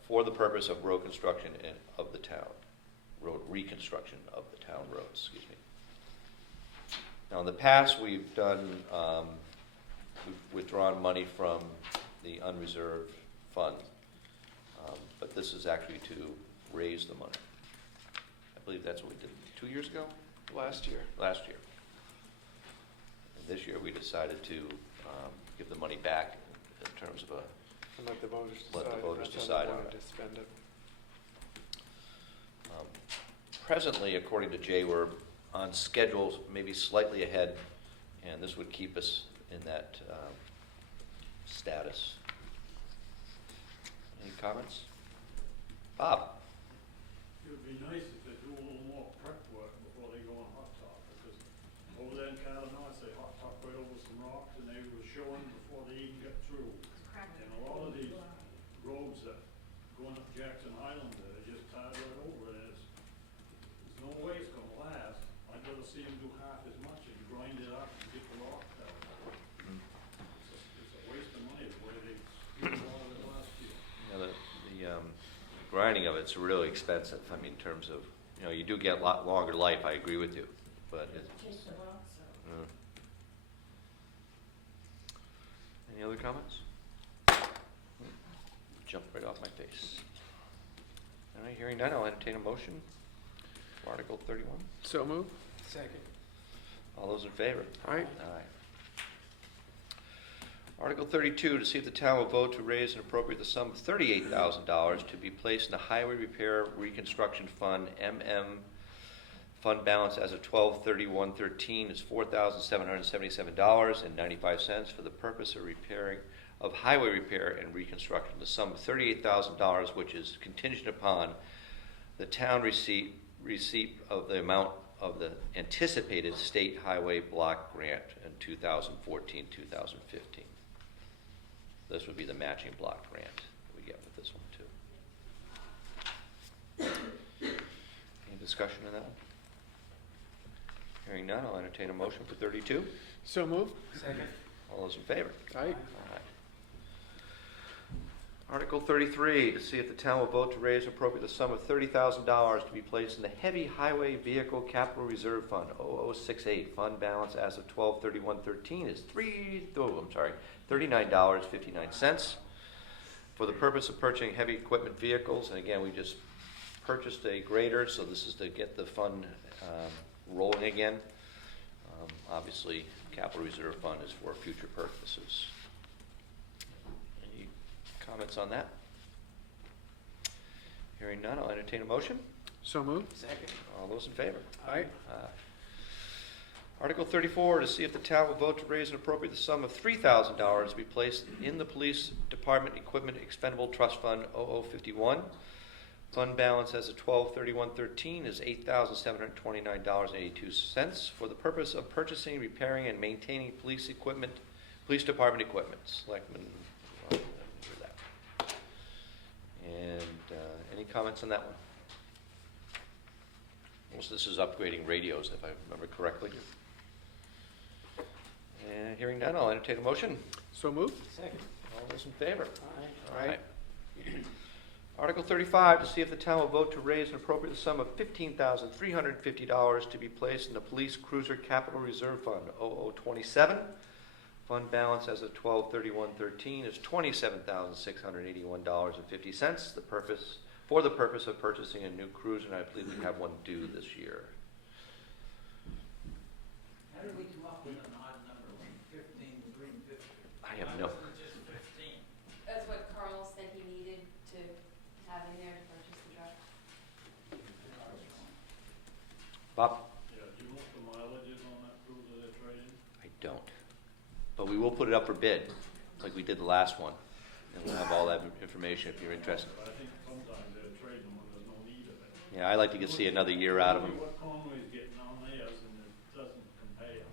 for the purpose of road construction of the town, road reconstruction of the town roads. Excuse me. Now, in the past, we've withdrawn money from the unreserved fund, but this is actually to raise the money. I believe that's what we did 2 years ago? Last year. Last year. And this year, we decided to give the money back in terms of And let the voters decide. Let the voters if that's decide how on they wanted it. to spend it. Presently, according to Jay, we're on schedule, maybe slightly ahead, and this would keep us in that status. Any comments? Bob? It would be nice if they do a little more prep work before they go on hot top, because over there in Catalanoa, they hot top right over some rocks, and they were showing before they even get through. And a lot of these roads that going up Jackson Island, they just tied right over it, and there's no way it's gonna last. I'd rather see them do half as much and grind it up and get the rock out. It's a waste of money the way they spewed all of it last year. You know, the grinding of it's really expensive. I mean, in terms of, you do get a lot longer life, I agree with you, but it's... Take the rocks out. Any other comments? Jumped right off my face. All right, hearing none, I'll entertain a motion for Article 31. So moved. Second. All those in favor? All right. Aye. Article 32, to see if the town will vote to raise and appropriate the sum of $38,000 to be placed in the Highway Repair Reconstruction Fund, Fund balance as of 12/31/13 is $4,777.95 for the purpose of highway repair and reconstruction. The sum of $38,000, which is contingent upon the town receipt of the amount of the anticipated state highway block grant in 2014-2015. This would be the matching block grant that we get with this one too. Any discussion on that one? Hearing none, I'll entertain a motion for 32. So moved. Second. All those in favor? Aye. Aye. Article 33, to see if the town will vote to raise and appropriate the sum of $30,000 to be placed in the Heavy Highway Vehicle Capital Reserve Fund, 0068. Fund balance as of 12/31/13 is $39.59 for the purpose of purchasing heavy equipment vehicles. And again, we just purchased a grader, so this is to get the fund rolling again. Obviously, Capital Reserve Fund is for future purposes. Any comments on that? Hearing none, I'll entertain a motion. So moved. Second. All those in favor? Aye. Article 34, to see if the town will vote to raise and appropriate the sum of $3,000 to be placed in the Police Department Equipment Expendable Trust Fund, 0051. Fund balance as of 12/31/13 is $8,729.82 for the purpose of purchasing, repairing, and maintaining police department equipment. Selectmen, for that. And any comments on that one? Most of this is upgrading radios, if I remember correctly. And hearing none, I'll entertain a motion. So moved. Second. All those in favor? Aye. Aye. Article 35, to see if the town will vote to raise and appropriate the sum of $15,350 to be placed in the Police Cruiser Capital Reserve Fund, 0027. Fund balance as of 12/31/13 is $27,681.50. For the purpose of purchasing a new cruiser, and I believe we have one due this year. How did we come up with an odd number, like 15,350? I have no. Why wasn't it just 15? That's what Carl said he needed to have in there to purchase the truck. Bob? Yeah, do you know what the mileage is on that cruiser they're trading? I don't. But we will put it up for bid, like we did the last one. And we'll have all that information if you're interested. But I think sometimes they're trading when there's no need of it. Yeah, I'd like to see another year out of them. What Conway's getting on theirs and it doesn't compare.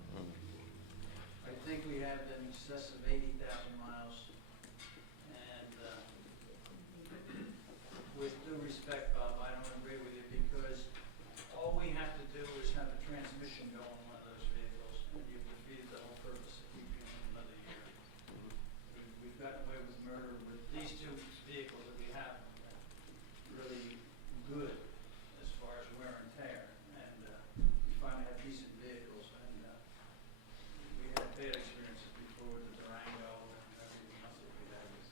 I think we have in excess of 80,000 miles. And with due respect, Bob, I don't agree with you because all we have to do is have a transmission go on one of those vehicles and you've defeated the whole purpose of keeping them another year. We've gotten away with murder with these two vehicles that we have, really good as far as wear and tear. And we finally have decent vehicles and we had bad experiences before with the Durango and everything else that we had with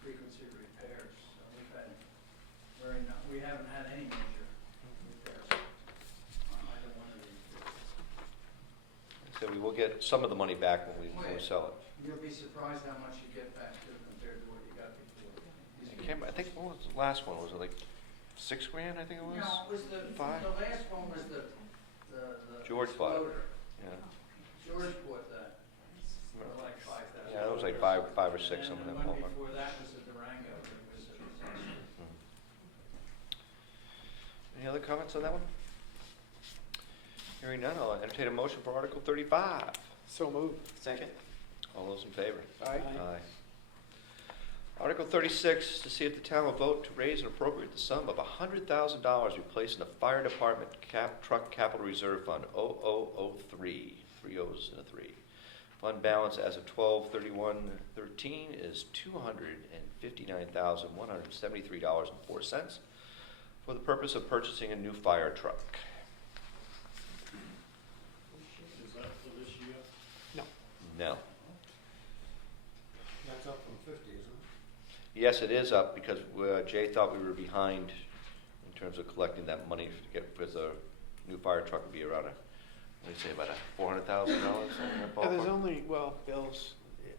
frequency repairs. So we haven't had any major repairs on either one of these vehicles. So we will get some of the money back when we sell it. You'll be surprised how much you get back too compared to what you got before. I think, what was the last one? Was it like $6 grand, I think it was? No, it was the Five? last one was the George bought it. Exploder. Yeah. George bought that for like 5,000. Yeah, it was like five or six, something And like the one that. before that was the Durango, it was a disaster. Any other comments on that one? Hearing none, I'll entertain a motion for Article 35. So moved. Second. All those in favor? Aye. Aye. Article 36, to see if the town will vote to raise and appropriate the sum of $100,000 to be placed in the Fire Department Truck Capital Reserve Fund, 0003, 3 O's and a 3. Fund balance as of 12/31/13 is $259,173.04 for the purpose of purchasing a new fire truck. Is that for this year? No. That's up from 50, isn't it? Yes, it is up because Jay thought we were behind in terms of collecting that money to get, because the new fire truck would be around what do you say, about $400,000? Yeah, there's only, well, Bill's,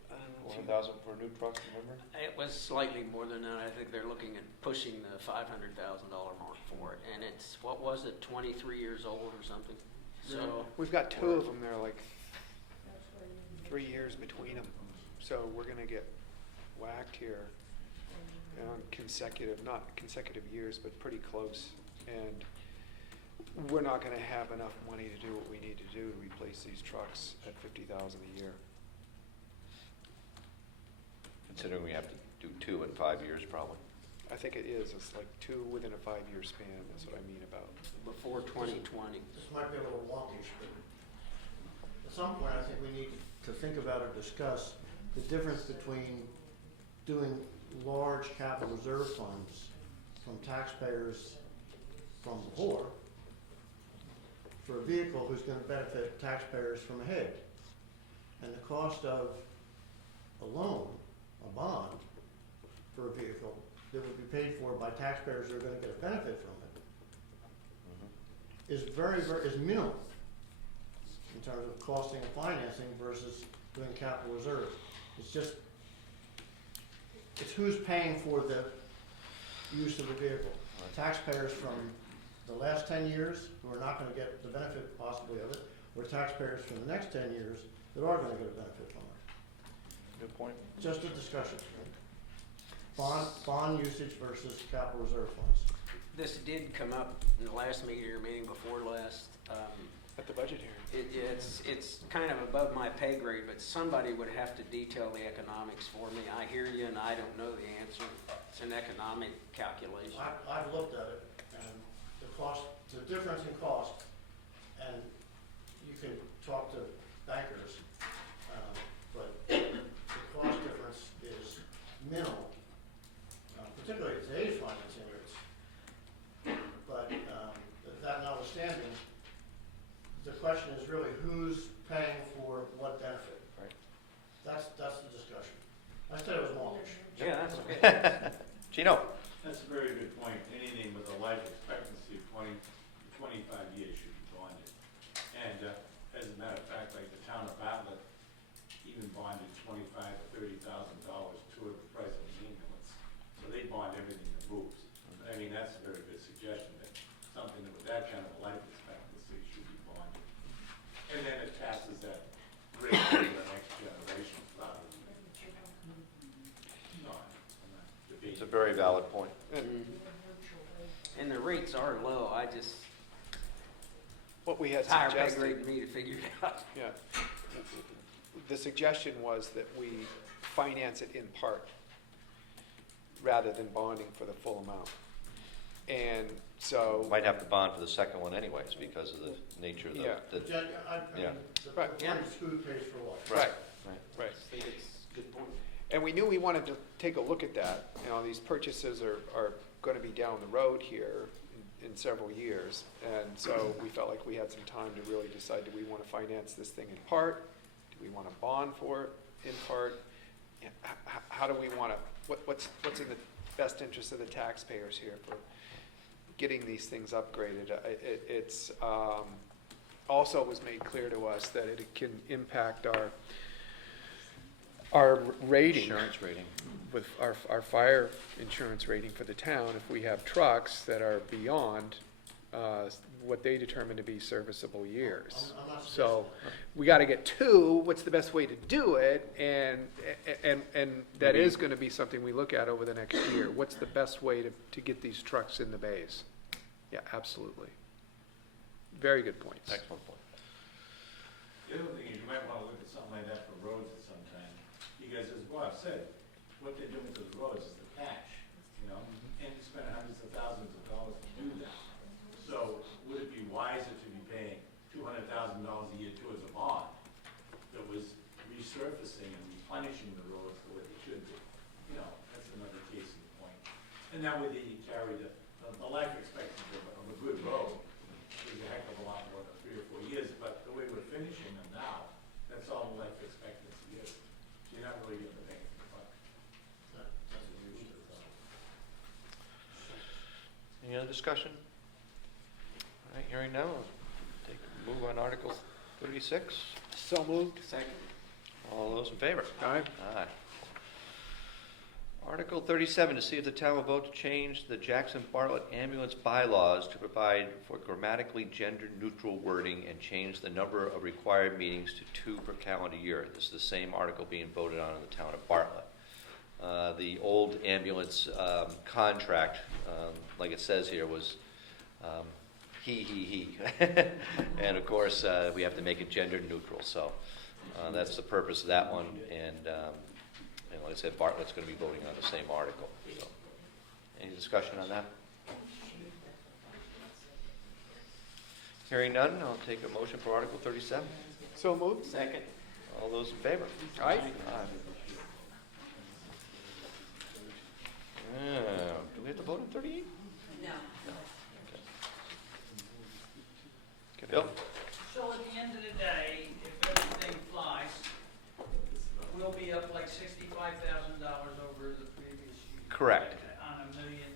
I don't know 400,000 for a new truck, remember? It was slightly more than that. I think they're looking at pushing the $500,000 mark for it. And it's, what was it, 23 years old or something? So, We've got two of them, they're like 3 years between them. So we're gonna get whacked here on not consecutive years, but pretty close. And we're not gonna have enough money to do what we need to do to replace these trucks at $50,000 a year. Considering we have to do 2 in 5 years, probably. I think it is, it's like two within a 5-year span, that's what I mean about. before 2020. This might be a little wonkish, but at some point, I think we need to think about or discuss the difference between doing large capital reserve funds from taxpayers from the poor for a vehicle who's gonna benefit taxpayers from ahead. And the cost of a loan, a bond, for a vehicle that would be paid for by taxpayers who are gonna get a benefit from it, is is minimal in terms of costing and financing versus doing capital reserve. It's who's paying for the use of the vehicle. Taxpayers from the last 10 years who are not gonna get the benefit possibly of it, or taxpayers from the next 10 years that are gonna get a benefit from it. Good point. Just a discussion. Bond usage versus capital reserve funds. This did come up in the last meeting before last. At the budget hearing. It's kind of above my pay grade, but somebody would have to detail the economics for me. I hear you, and I don't know the answer. It's an economic calculation. I've looked at it, and the difference in cost, and you can talk to bankers, but the cost difference is minimal, particularly at today's financing rates. But that notwithstanding, the question is really who's paying for what benefit. Right. That's the discussion. I said it was longish. Yeah, that's okay. Gino? That's a very good point. Anything with a life expectancy of 20 to 25 years should be bonded. And as a matter of fact, like the town of Bartlett even bonded $25,000 to $30,000 toward the price of an ambulance. So they bond everything that moves. I mean, that's a very good suggestion, that something with that kind of a life expectancy should be bonded. And then it passes that grade to the next generation rather than. No, I'm not debating. It's a very valid point. And the rates are low. I just, What we had it's higher pay suggested. grade to me to figure it out. Yeah. The suggestion was that we finance it in part rather than bonding for the full amount. And so. Might have to bond for the second one anyways because of the nature of Yeah. the. I Yeah. mean, the Right. point is who pays for what. Right, Right. right. I think it's a good point. And we knew we wanted to take a look at that. You know, these purchases are gonna be down the road here in several years. And so we felt like we had some time to really decide, do we wanna finance this thing in part? Do we wanna bond for it in part? Yeah, how do we wanna, what's in the best interest of the taxpayers here for getting these things upgraded? It's also was made clear to us that it can impact our rating. Insurance rating. With our fire insurance rating for the town, if we have trucks that are beyond what they determine to be serviceable years. I'm not So we got to get two, what's the best way to do it? And that is going to be something we look at over the next year. What's the best way to get these trucks in the bays? Yeah, absolutely. Very good points. Excellent point. The other thing is you might want to look at something like that for roads at some time, because as Bob said, what they're doing to the roads is the patch, and you spend hundreds of thousands of dollars to do that. So would it be wiser to be paying $200,000 a year towards a bond that was resurfacing and replenishing the roads the way they should be? That's another case in point. And that way that you carry the life expectancy of a good road is a heck of a lot more than 3 or 4 years, but the way we're finishing them now, that's all the life expectancy is. So you're not really getting the bang for the buck. That's what we should have thought. Any other discussion? All right, hearing now, move on Article 36. So moved. Second. All those in favor? Aye. Aye. Article 37, to see if the town will vote to change the Jackson Bartlett ambulance bylaws to provide for grammatically gender-neutral wording and change the number of required meetings to 2 per calendar year. This is the same article being voted on in the town of Bartlett. The old ambulance contract, like it says here, was he. And of course, we have to make it gender neutral. So that's the purpose of that one. And like I said, Bartlett's going to be voting on the same article. So, any discussion on that? Hearing none, I'll take a motion for Article 37. So moved. Second. All those in favor? Aye. Do we have to vote on 38? No. Okay. Bill? So at the end of the day, if everything flies, we'll be up like $65,000 over the previous year. Correct. On $1.8 million.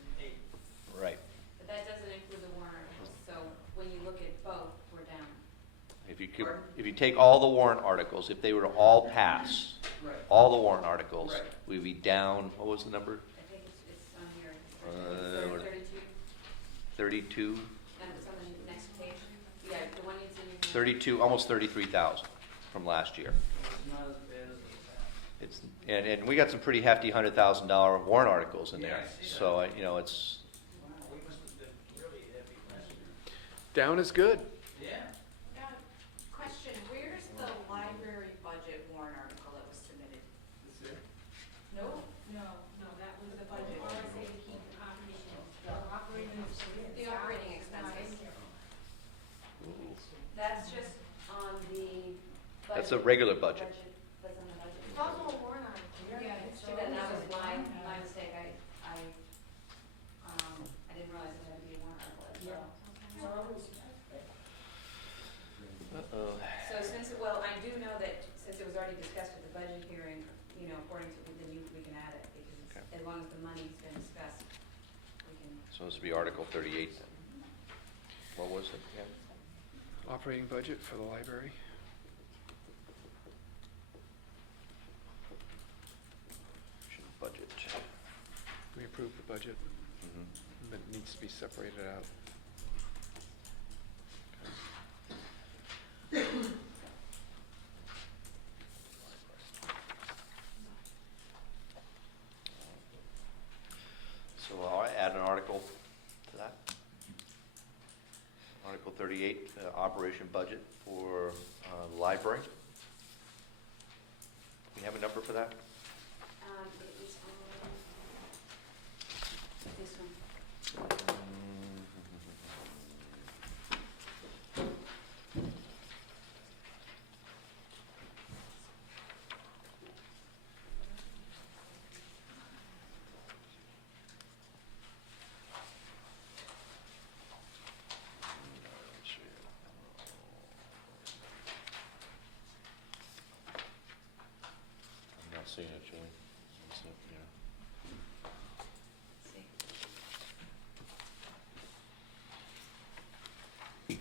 Right. But that doesn't include the warrant articles, so when you look at both, we're down. If you take all the warrant articles, if they were to all pass, Right. all the warrant articles, Right. we'd be down, what was the number? I think it's on here. What- 32, 32? and it's on the next page. Yeah, the one you see. 32, almost 33,000 from last year. It's not as bad as it's And we got some pretty hefty $100,000 warrant articles in Yeah, there. I see that. So, it's, wow, we must have been really heavy last year. Down is good. Yeah. Question, where's the library budget warrant article that was submitted? No? No, that was the budget, RSA to keep the operating The operating expenses. That's just on the budget. that's a regular budget. That's on the budget. It's also a warrant article. Yeah, It's too bad, that was my mistake, I didn't realize it had to be a warrant article as well. It's always, Uh-oh. So I do know that since it was already discussed at the budget hearing, according to, then we can add it, because Okay. as long as the money's been discussed, we can. So this would be Article 38 then. What was it again? Operating budget for the library. Budget. We approved the budget, Mhm. but it needs to be separated out. So I'll add an article to that. Article 38, operation budget for the library. We have a number for that? It is on this one. I'm not seeing it, Julie. Is it, yeah. See.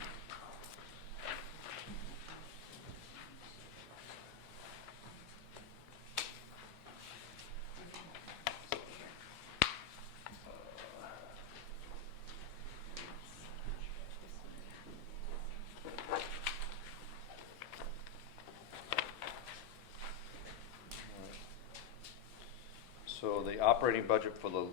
So the operating budget for the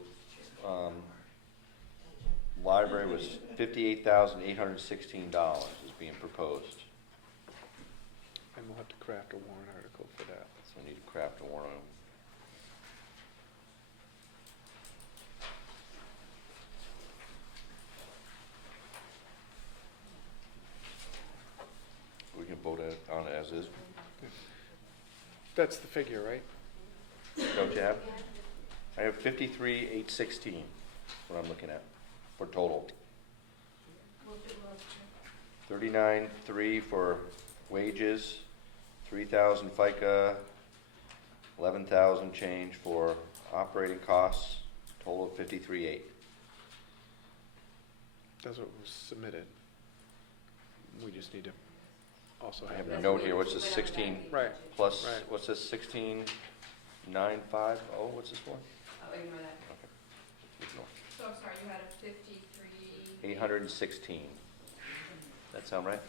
library was $58,816 is being proposed. And we'll have to craft a warrant article for that. So I need to craft a warrant. We can vote on it as is. That's the figure, right? Don't you have? I have 53,816, what I'm looking at, for total. 39,300 for wages, 3,000 FICA, 11,000 change for operating costs, total of 53,800. That's what was submitted. We just need to also I have have a that. note here, what's this, 16 Right. plus, Right. what's this, 16,950, what's this one? Oh, ignore that. Ignore. So I'm sorry, you had a 53. 816. That sound right?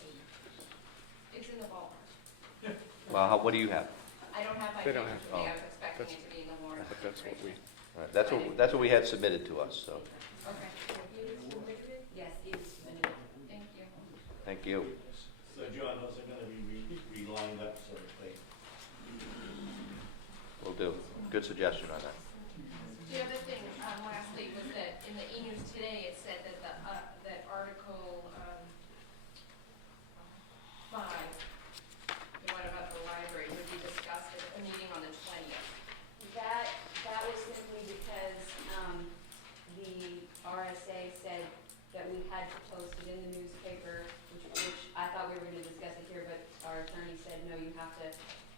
It's in the ballpark. Well, what do you have? I don't have my They don't figures have- with me, I oh. was expecting it to be in the warrant. But that's what we, All right, that's what we had submitted to us, so, Okay. Yes, it is submitted. Thank you. thank you. So John, those are gonna be re-lined up, so to speak. Will do. Good suggestion on that. The other thing, lastly, was that in the e-news today, it said that that Article, 5, the one about the library, would be discussed at a meeting on the 20th. That was simply because, the RSA said that we had to post it in the newspaper, which I thought we were gonna discuss it here, but our attorney said, no, you have to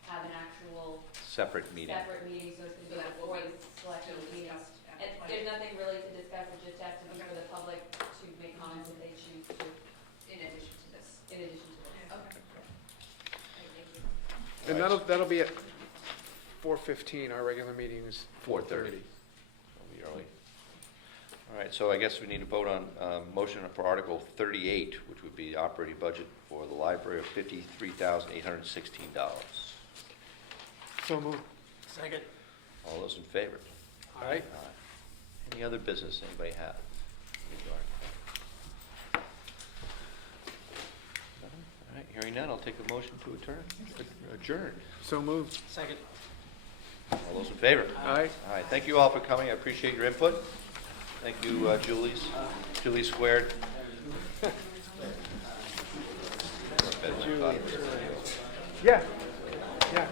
have an actual Separate meeting. separate meeting, so it's gonna be before the selection meeting. And there's nothing really to discuss, it just has to be for the public to make comments if they choose to, In addition to this. in addition to this. Okay. Thank you. and that'll be at 4:15, our regular meeting is 4:30. It'll be early. All right, so I guess we need to vote on motion for Article 38, which would be the operating budget for the library of $53,816. So moved. Second. All those in favor? Aye. Any other business anybody have? All right, hearing none, I'll take a motion to adjourn. So moved. Second. All those in favor? Aye. All right, thank you all for coming, I appreciate your input. Thank you, Julie squared. Yeah, yeah.